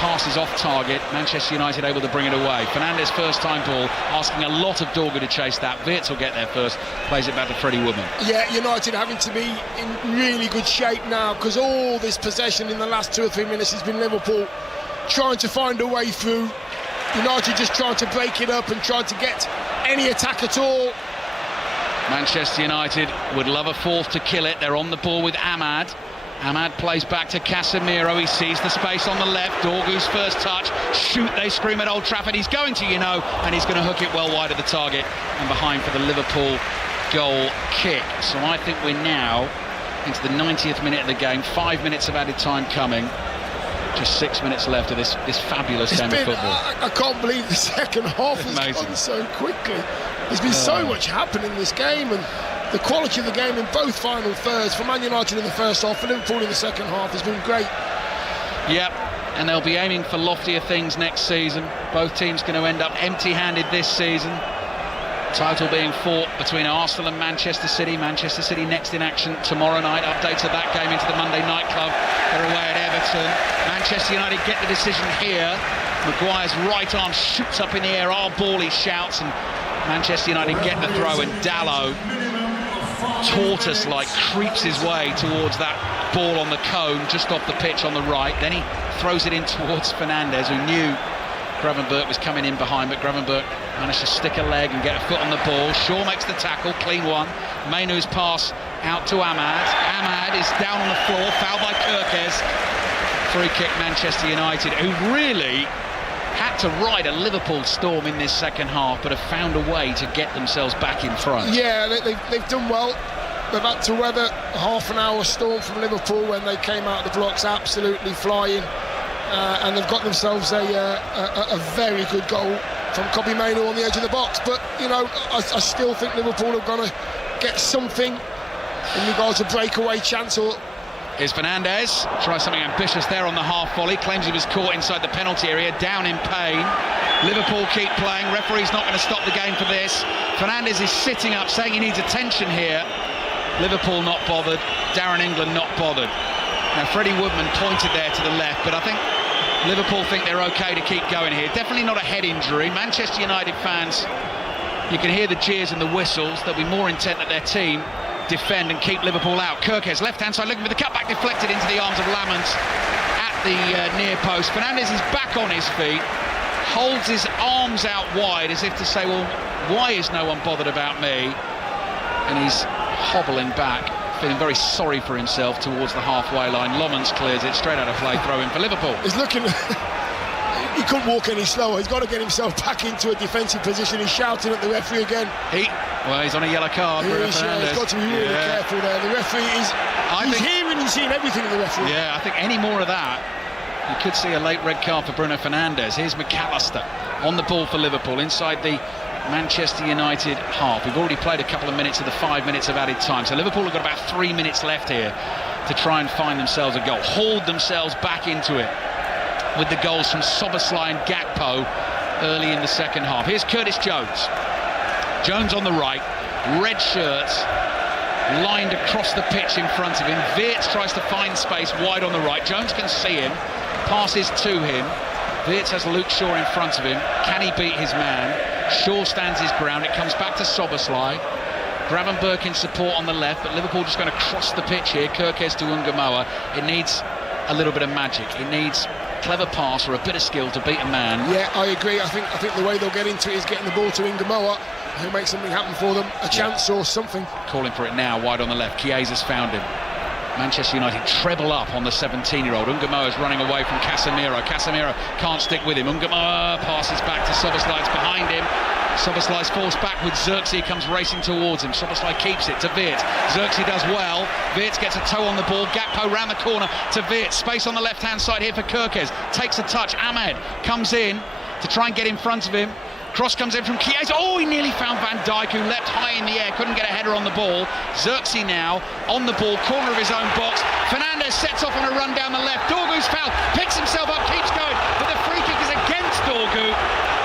Passes off target. Manchester United able to bring it away. Fernandes first time ball, asking a lot of Dorgu to chase that. Wirtz will get there first. Plays it back to Freddie Woodman. Yeah, United having to be in really good shape now, because all this possession in the last 2 or 3 minutes has been Liverpool trying to find a way through. United just trying to break it up and trying to get any attack at all. Manchester United would love a fourth to kill it. They're on the ball with Ahmad. Ahmad plays back to Casemiro. He sees the space on the left. Dorgu's first touch. Shoot, they scream at Old Trafford. He's going to, and he's going to hook it well wide of the target and behind for the Liverpool goal kick. So I think we're now into the 90th minute of the game. 5 minutes of added time coming. Just 6 minutes left of this fabulous game of football. I can't believe the second half has gone so quickly. There's been so much happening in this game, and the quality of the game in both final thirds, for Man United in the first half, for Liverpool in the second half, has been great. Yep, and they'll be aiming for loftier things next season. Both teams going to end up empty-handed this season. Title being fought between Arsenal and Manchester City. Manchester City next in action tomorrow night. Updates of that game into the Monday Night Club. They're away at Everton. Manchester United get the decision here. Maguire's right arm shoots up in the air. Our ball, he shouts, and Manchester United get the throw, and Dalot, tortoise-like, creeps his way towards that ball on the cone just off the pitch on the right. Then he throws it in towards Fernandes, who knew Gravenberch was coming in behind, but Gravenberch managed to stick a leg and get a foot on the ball. Shaw makes the tackle, clean one. Mainoo's pass out to Ahmad. Ahmad is down on the floor, fouled by Kirkes. Free kick Manchester United, who really had to ride a Liverpool storm in this second half, but have found a way to get themselves back in front. Yeah, they've done well. They've had to weather a half an hour storm from Liverpool when they came out of the blocks absolutely flying. And they've got themselves a very good goal from Kobbie Mainoo on the edge of the box. But, you know, I still think Liverpool are going to get something in regards to breakaway chance. Or here's Fernandes, tries something ambitious there on the half volley, claims he was caught inside the penalty area, down in pain. Liverpool keep playing, referee's not going to stop the game for this. Fernandes is sitting up, saying he needs attention here. Liverpool not bothered, Darren England not bothered. Now Freddie Woodman pointed there to the left, but I think Liverpool think they're okay to keep going here. Definitely not a head injury. Manchester United fans, you can hear the jeers and the whistles. They'll be more intent that their team defend and keep Liverpool out. Kirkes, left-hand side, looking for the cutback, deflected into the arms of Lamont at the near post. Fernandes is back on his feet, holds his arms out wide as if to say, well, why is no one bothered about me? And he's hobbling back, feeling very sorry for himself towards the halfway line. Lomans clears it straight out of play, throw in for Liverpool. He's looking, he couldn't walk any slower. He's got to get himself back into a defensive position. He's shouting at the referee again. Well, he's on a yellow card. He's got to be really careful there. The referee is hearing and seeing everything of the referee. Yeah, I think any more of that, you could see a late red card for Bruno Fernandes. Here's McAllister on the ball for Liverpool inside the Manchester United half. We've already played a couple of minutes of the 5 minutes of added time, so Liverpool have got about 3 minutes left here to try and find themselves a goal, hauled themselves back into it with the goals from Szoboszlai and Gakpo early in the second half. Here's Curtis Jones. Jones on the right, red shirts lined across the pitch in front of him. Wirtz tries to find space wide on the right. Jones can see him, passes to him. Wirtz has Luke Shaw in front of him. Can he beat his man? Shaw stands his ground. It comes back to Szoboszlai. Gravenberch in support on the left, but Liverpool just going to cross the pitch here. Kirkes to Ungamoa. It needs a little bit of magic. It needs clever pass or a bit of skill to beat a man. Yeah, I agree. I think the way they'll get into it is getting the ball to Ungamoa. He'll make something happen for them, a chance or something. Calling for it now, wide on the left. Chiesa's found him. Manchester United treble up on the 17-year-old. Ungamoa's running away from Casemiro. Casemiro can't stick with him. Ungamoa passes back to Szoboszlai. It's behind him. Szoboszlai's forced back with Xerxes comes racing towards him. Szoboszlai keeps it to Wirtz. Xerxes does well. Wirtz gets a toe on the ball. Gakpo round the corner to Wirtz. Space on the left-hand side here for Kirkes. Takes a touch. Ahmed comes in to try and get in front of him. Cross comes in from Chiesa. Oh, he nearly found Van Dijk, who leapt high in the air, couldn't get a header on the ball. Xerxes now on the ball, corner of his own box. Fernandes sets off on a run down the left. Dorgu's foul, picks himself up, keeps going, but the free kick is against Dorgu.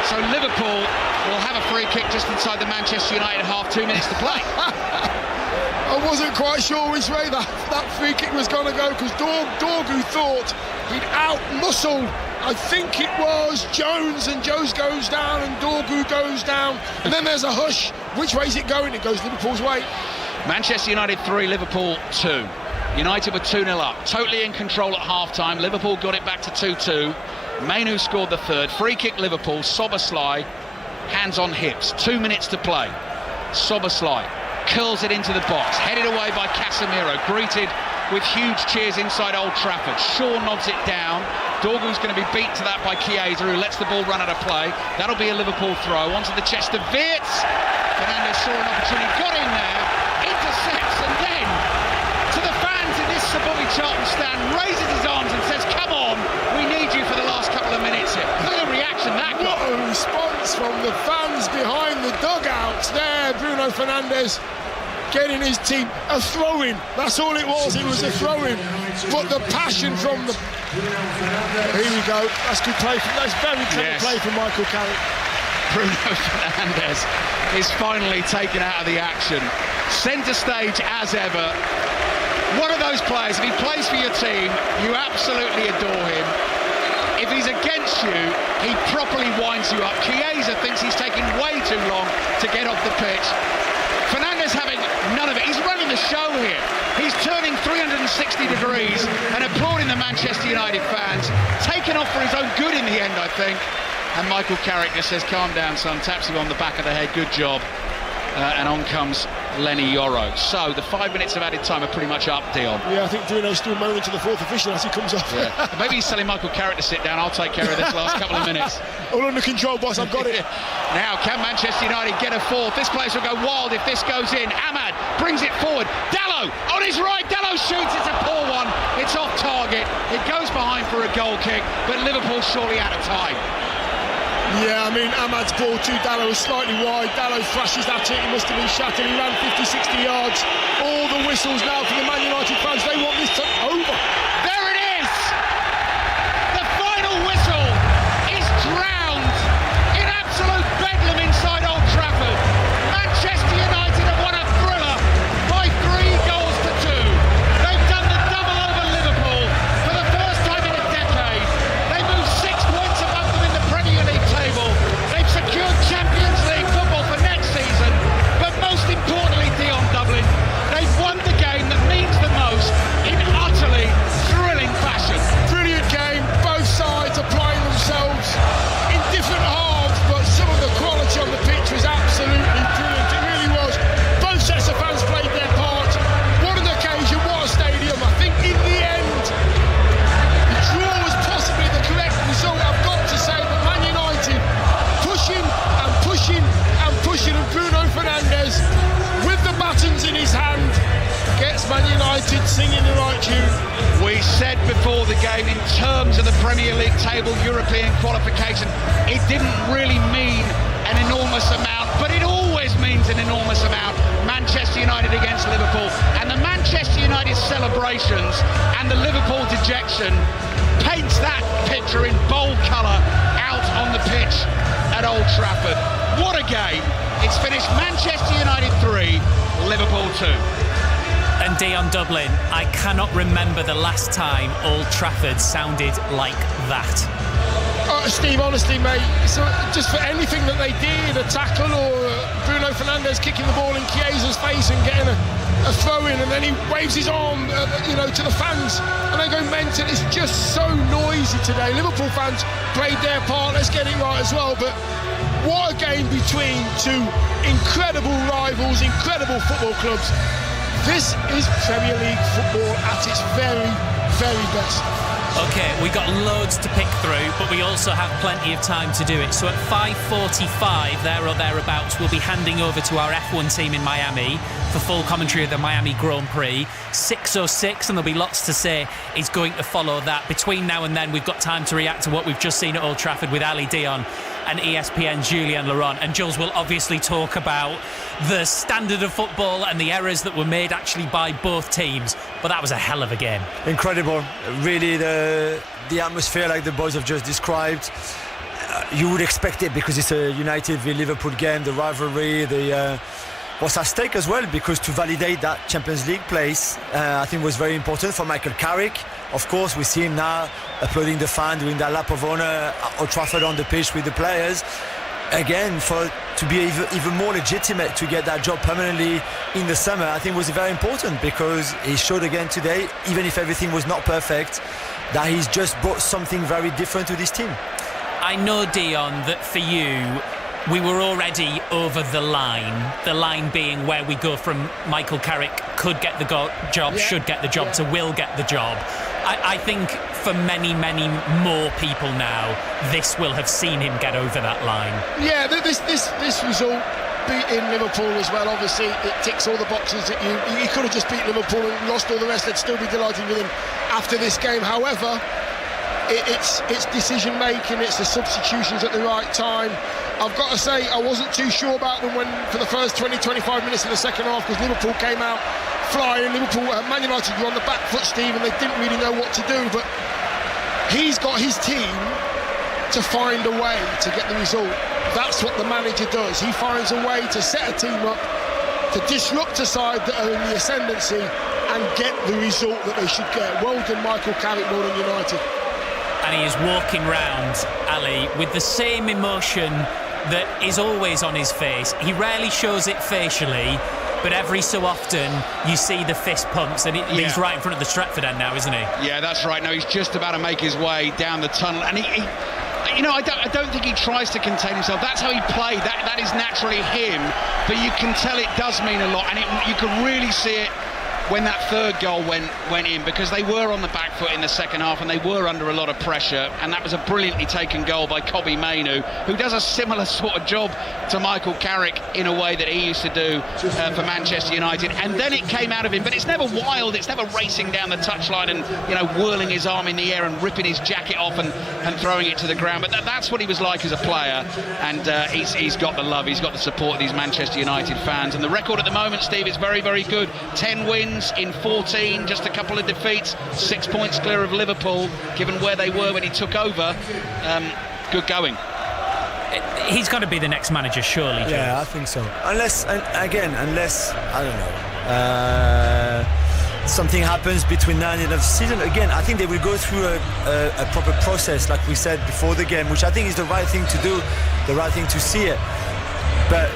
So Liverpool will have a free kick just inside the Manchester United half, 2 minutes to play. I wasn't quite sure which way that free kick was going to go, because Dorgu thought he'd out-muscled, I think it was Jones, and Jones goes down and Dorgu goes down, and then there's a hush. Which way is it going? It goes Liverpool's way. Manchester United 3, Liverpool 2. United were 2-0 up, totally in control at half-time. Liverpool got it back to 2-2. Mainoo scored the third. Free kick Liverpool. Szoboszlai, hands on hips. 2 minutes to play. Szoboszlai curls it into the box, headed away by Casemiro, greeted with huge cheers inside Old Trafford. Shaw nods it down. Dorgu's going to be beat to that by Chiesa, who lets the ball run out of play. That'll be a Liverpool throw onto the chest of Wirtz. Fernandes saw an opportunity, got in there, intercepts, and then to the fans in this Sir Bobby Charlton stand, raises his arms and says, come on, we need you for the last couple of minutes here. Look at the reaction that got. What a response from the fans behind the dugouts there. Bruno Fernandes getting his team a throw-in. That's all it was a throw-in. But the passion from the... Here we go. That's good play. That's very clever play from Michael Carrick. Bruno Fernandes is finally taken out of the action. Centre stage as ever. One of those players, if he plays for your team, you absolutely adore him. If he's against you, he properly winds you up. Chiesa thinks he's taking way too long to get off the pitch. Fernandes having none of it. He's running the show here. He's turning 360 degrees and applauding the Manchester United fans. Taken off for his own good in the end, I think. And Michael Carrick just says, calm down, son. Taps him on the back of the head. Good job. And on comes Lenny Yoro. So the 5 minutes of added time are pretty much up, Dion. Yeah, I think Bruno's still moaning to the fourth official as he comes off. Yeah. Maybe he's telling Michael Carrick to sit down. I'll take care of this last couple of minutes. All under control, boss. I've got it. Now, can Manchester United get a fourth? This place will go wild if this goes in. Ahmad brings it forward. Dalot on his right. Dalot shoots. It's a poor one. It's off target. It goes behind for a goal kick, but Liverpool's surely out of time. Yeah, I mean, Ahmad's ball to Dalot was slightly wide. Dalot thrashes at it. He must have been shattered. He ran 50, 60 yards. All the whistles now for the Man United fans. They want this to over. There it is! The final whistle is drowned in absolute bedlam inside Old Trafford. Manchester United have won a thriller by 3 goals to 2. They've done the double over Liverpool for the first time in a decade. They moved 6 points above them in the Premier League table. They've secured Champions League football for next season. But most importantly, Dion Dublin, they've won the game that means the most in utterly thrilling fashion. Brilliant game. Both sides applying themselves in different halves, but some of the quality on the pitch was absolutely brilliant. It really was. Both sets of fans played their part. What an occasion, what a stadium. I think in the end, the draw was possibly the correct result. I've got to say that Man United pushing and pushing and pushing, and Bruno Fernandes with the buttons in his hand gets Man United singing the right tune. We said before the game, in terms of the Premier League table, European qualification, it didn't really mean an enormous amount, but it always means an enormous amount. Manchester United against Liverpool, and the Manchester United celebrations and the Liverpool dejection paints that picture in bold colour out on the pitch at Old Trafford. What a game. It's finished Manchester United 3, Liverpool 2. And Dion Dublin, I cannot remember the last time Old Trafford sounded like that. Steve, honestly, mate, so just for anything that they did, a tackle or Bruno Fernandes kicking the ball in Chiesa's face and getting a throw in, and then he waves his arm, to the fans, and they go mental. It's just so noisy today. Liverpool fans played their part. Let's get it right as well. But what a game between two incredible rivals, incredible football clubs. This is Premier League football at its very, very best. OK, we got loads to pick through, but we also have plenty of time to do it. So at 5:45, there or thereabouts, we'll be handing over to our F1 team in Miami for full commentary of the Miami Grand Prix. 6:06, and there'll be lots to say, is going to follow that. Between now and then, we've got time to react to what we've just seen at Old Trafford with Ali Dion and ESPN Julien Laurent. And Jules will obviously talk about the standard of football and the errors that were made actually by both teams. But that was a hell of a game. Incredible. Really, the atmosphere, like the boys have just described, you would expect it because it's a United v Liverpool game, the rivalry, what's at stake as well, because to validate that Champions League place, I think was very important for Michael Carrick. Of course, we see him now applauding the fan, doing that lap of honour at Old Trafford on the pitch with the players. Again, to be even more legitimate to get that job permanently in the summer, I think was very important, because he showed again today, even if everything was not perfect, that he's just brought something very different to this team. I know, Dion, that for you, we were already over the line being where we go from Michael Carrick could get the job, should get the job, to will get the job. I think for many, many more people now, this will have seen him get over that line. Yeah, this result, beating Liverpool as well, obviously it ticks all the boxes that you could have just beat Liverpool and lost all the rest. They'd still be delighted with him after this game. However, it's decision making, it's the substitutions at the right time. I've got to say, I wasn't too sure about them for the first 20-25 minutes of the second half, because Liverpool came out flying. Man United were on the back foot, Steve, and they didn't really know what to do. But he's got his team to find a way to get the result. That's what the manager does. He finds a way to set a team up, to disrupt a side that are in the ascendancy and get the result that they should get. Well done, Michael Carrick, well done, United. And he is walking round, Ali, with the same emotion that is always on his face. He rarely shows it facially, but every so often you see the fist pumps, and he's right in front of the Stretford end now, isn't he? Yeah, that's right. No, he's just about to make his way down the tunnel, and he you know, I don't think he tries to contain himself. That's how he played. That is naturally him, but you can tell it does mean a lot, and you can really see it when that third goal went in, because they were on the back foot in the second half and they were under a lot of pressure, and that was a brilliantly taken goal by Kobbie Mainoo, who does a similar sort of job to Michael Carrick in a way that he used to do for Manchester United, and then it came out of him, but it's never wild, it's never racing down the touchline and, you know, whirling his arm in the air and ripping his jacket off and throwing it to the ground, but that's what he was like as a player, and he's got the love, he's got the support of these Manchester United fans, and the record at the moment, Steve, is very, very good. 10 wins in 14, just a couple of defeats, 6 points clear of Liverpool, given where they were when he took over. Good going. He's got to be the next manager, surely, Joe. Yeah, I think so. Unless, I don't know, something happens between now and the end of the season. Again, I think they will go through a proper process, like we said before the game, which I think is the right thing to do, the right thing to see it. But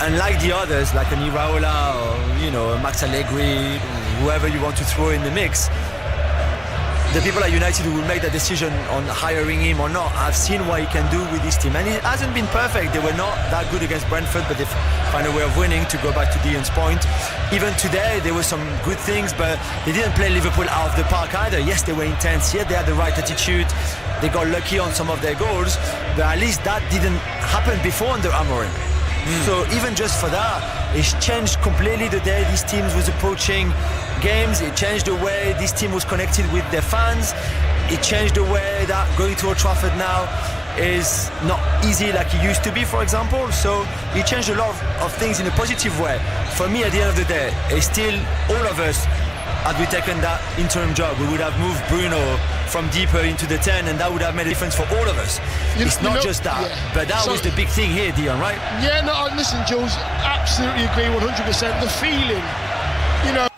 unlike the others, like an Iraola or, you know, Max Allegri, whoever you want to throw in the mix, the people at United who will make that decision on hiring him or not, I've seen what he can do with this team. And it hasn't been perfect. They were not that good against Brentford, but they find a way of winning, to go back to Dion's point. Even today, there were some good things, but they didn't play Liverpool out of the park either. Yes, they were intense. Yes, they had the right attitude. They got lucky on some of their goals, but at least that didn't happen before under Amorim. So even just for that, it's changed completely the day these teams was approaching games. It changed the way this team was connected with their fans. It changed the way that going to Old Trafford now is not easy like it used to be, for example. So it changed a lot of things in a positive way. For me, at the end of the day, it's still all of us, had we taken that interim job, we would have moved Bruno from deeper into the 10, and that would have made a difference for all of us. It's not just that, but that was the big thing here, Dion, right? Yeah, no, listen, Jules, absolutely agree 100%. The feeling, you know.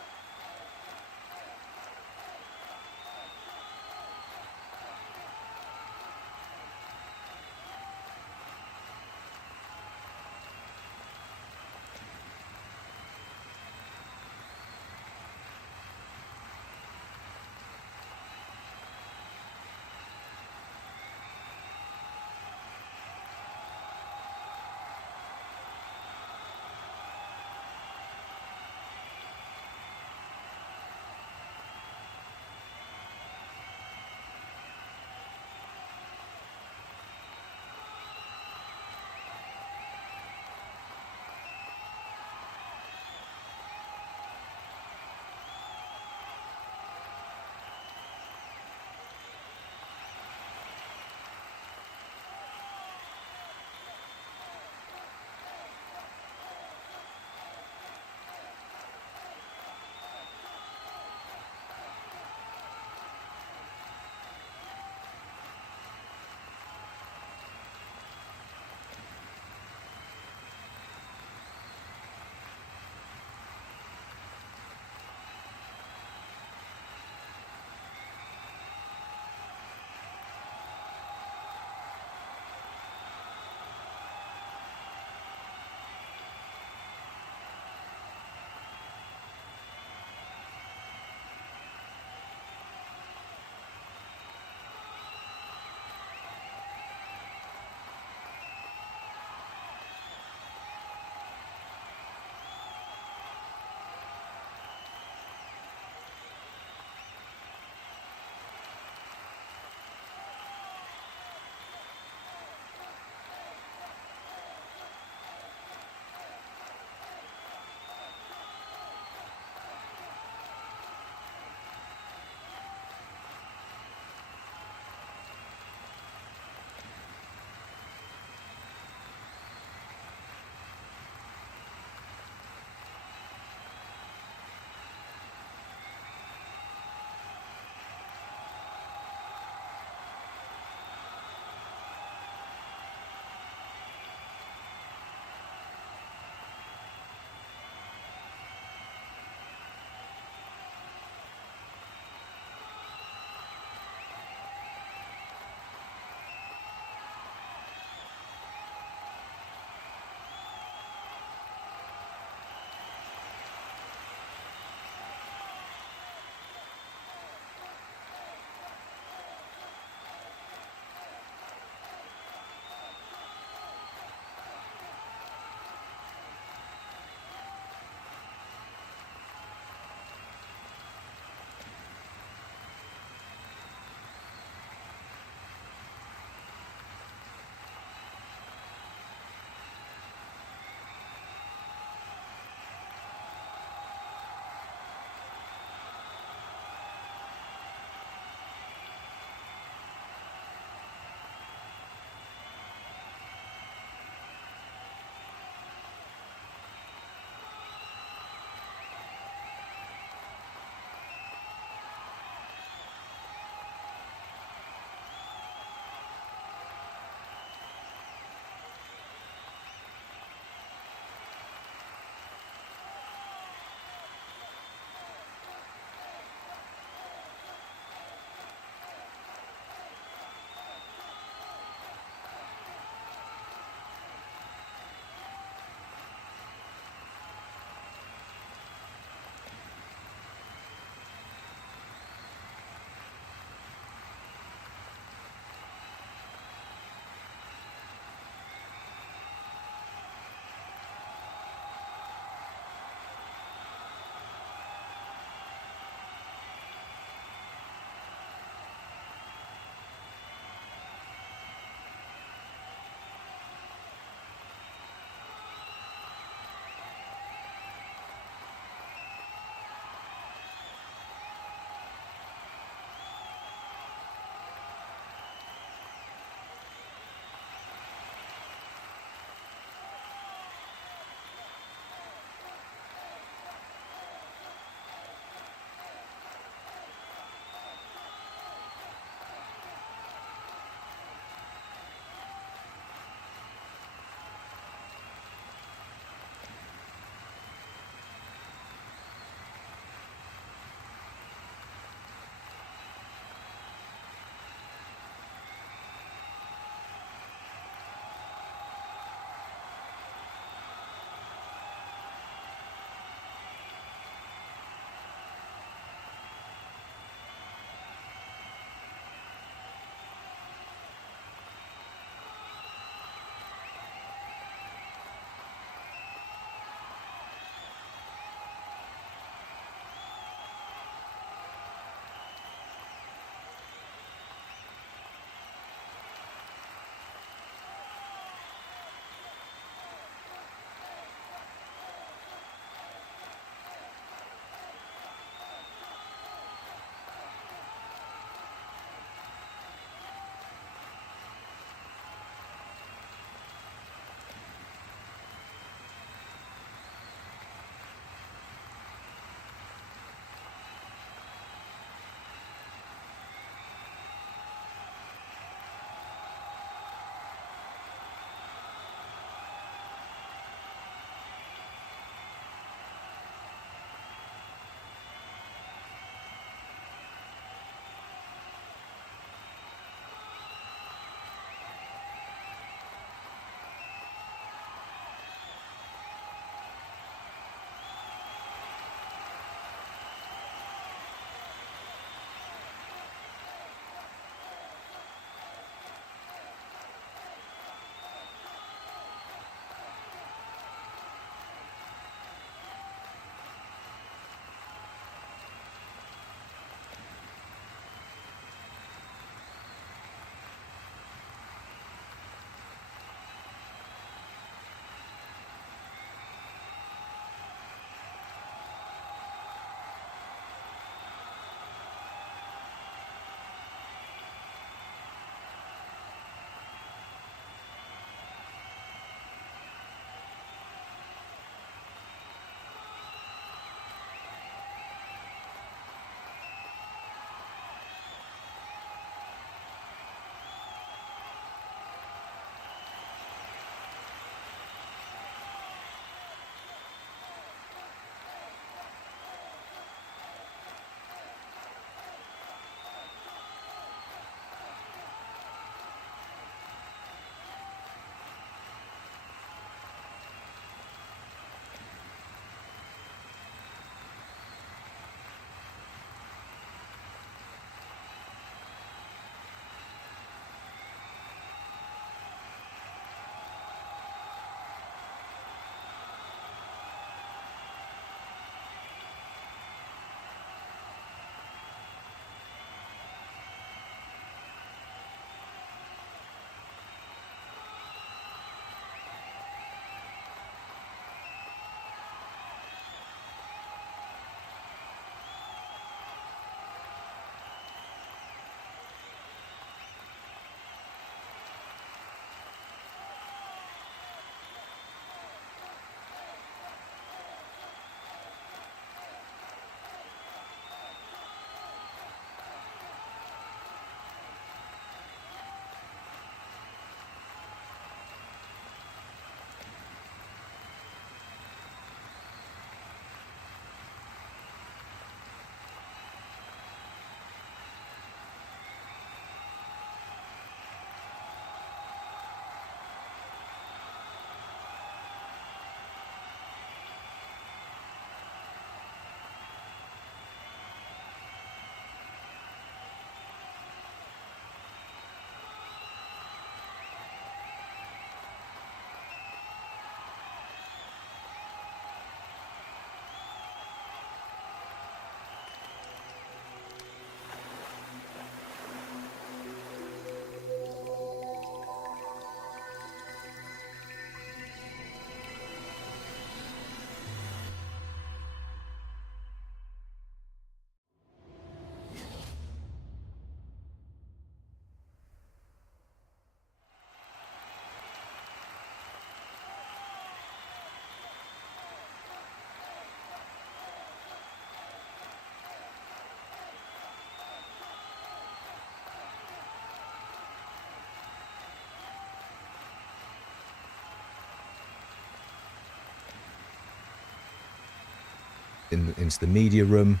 into the media room,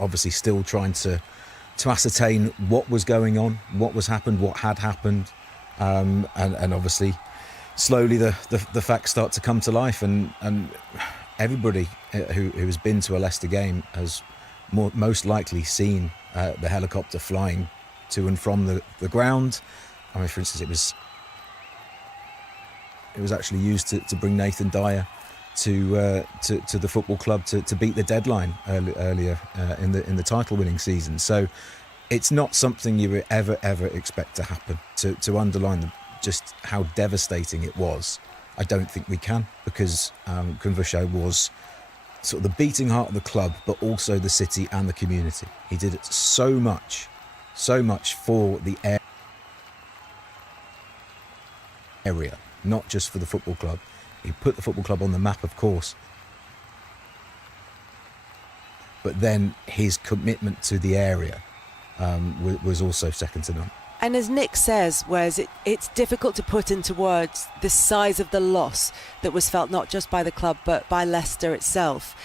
obviously still trying to ascertain what was going on, what had happened, and obviously slowly the facts start to come to life, and everybody who has been to a Leicester game has most likely seen the helicopter flying to and from the ground. I mean, for instance, it was actually used to bring Nathan Dyer to the football club to beat the deadline earlier in the title-winning season. So it's not something you would ever expect to happen. To underline just how devastating it was, I don't think we can, because Kunvusho was sort of the beating heart of the club, but also the city and the community. He did so much for the area, not just for the football club. He put the football club on the map, of course, but then his commitment to the area was also second to none. And as Nick says, whereas it's difficult to put into words the size of the loss that was felt not just by the club but by Leicester itself.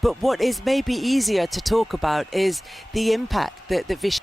But what is maybe easier to talk about is the impact that Vichy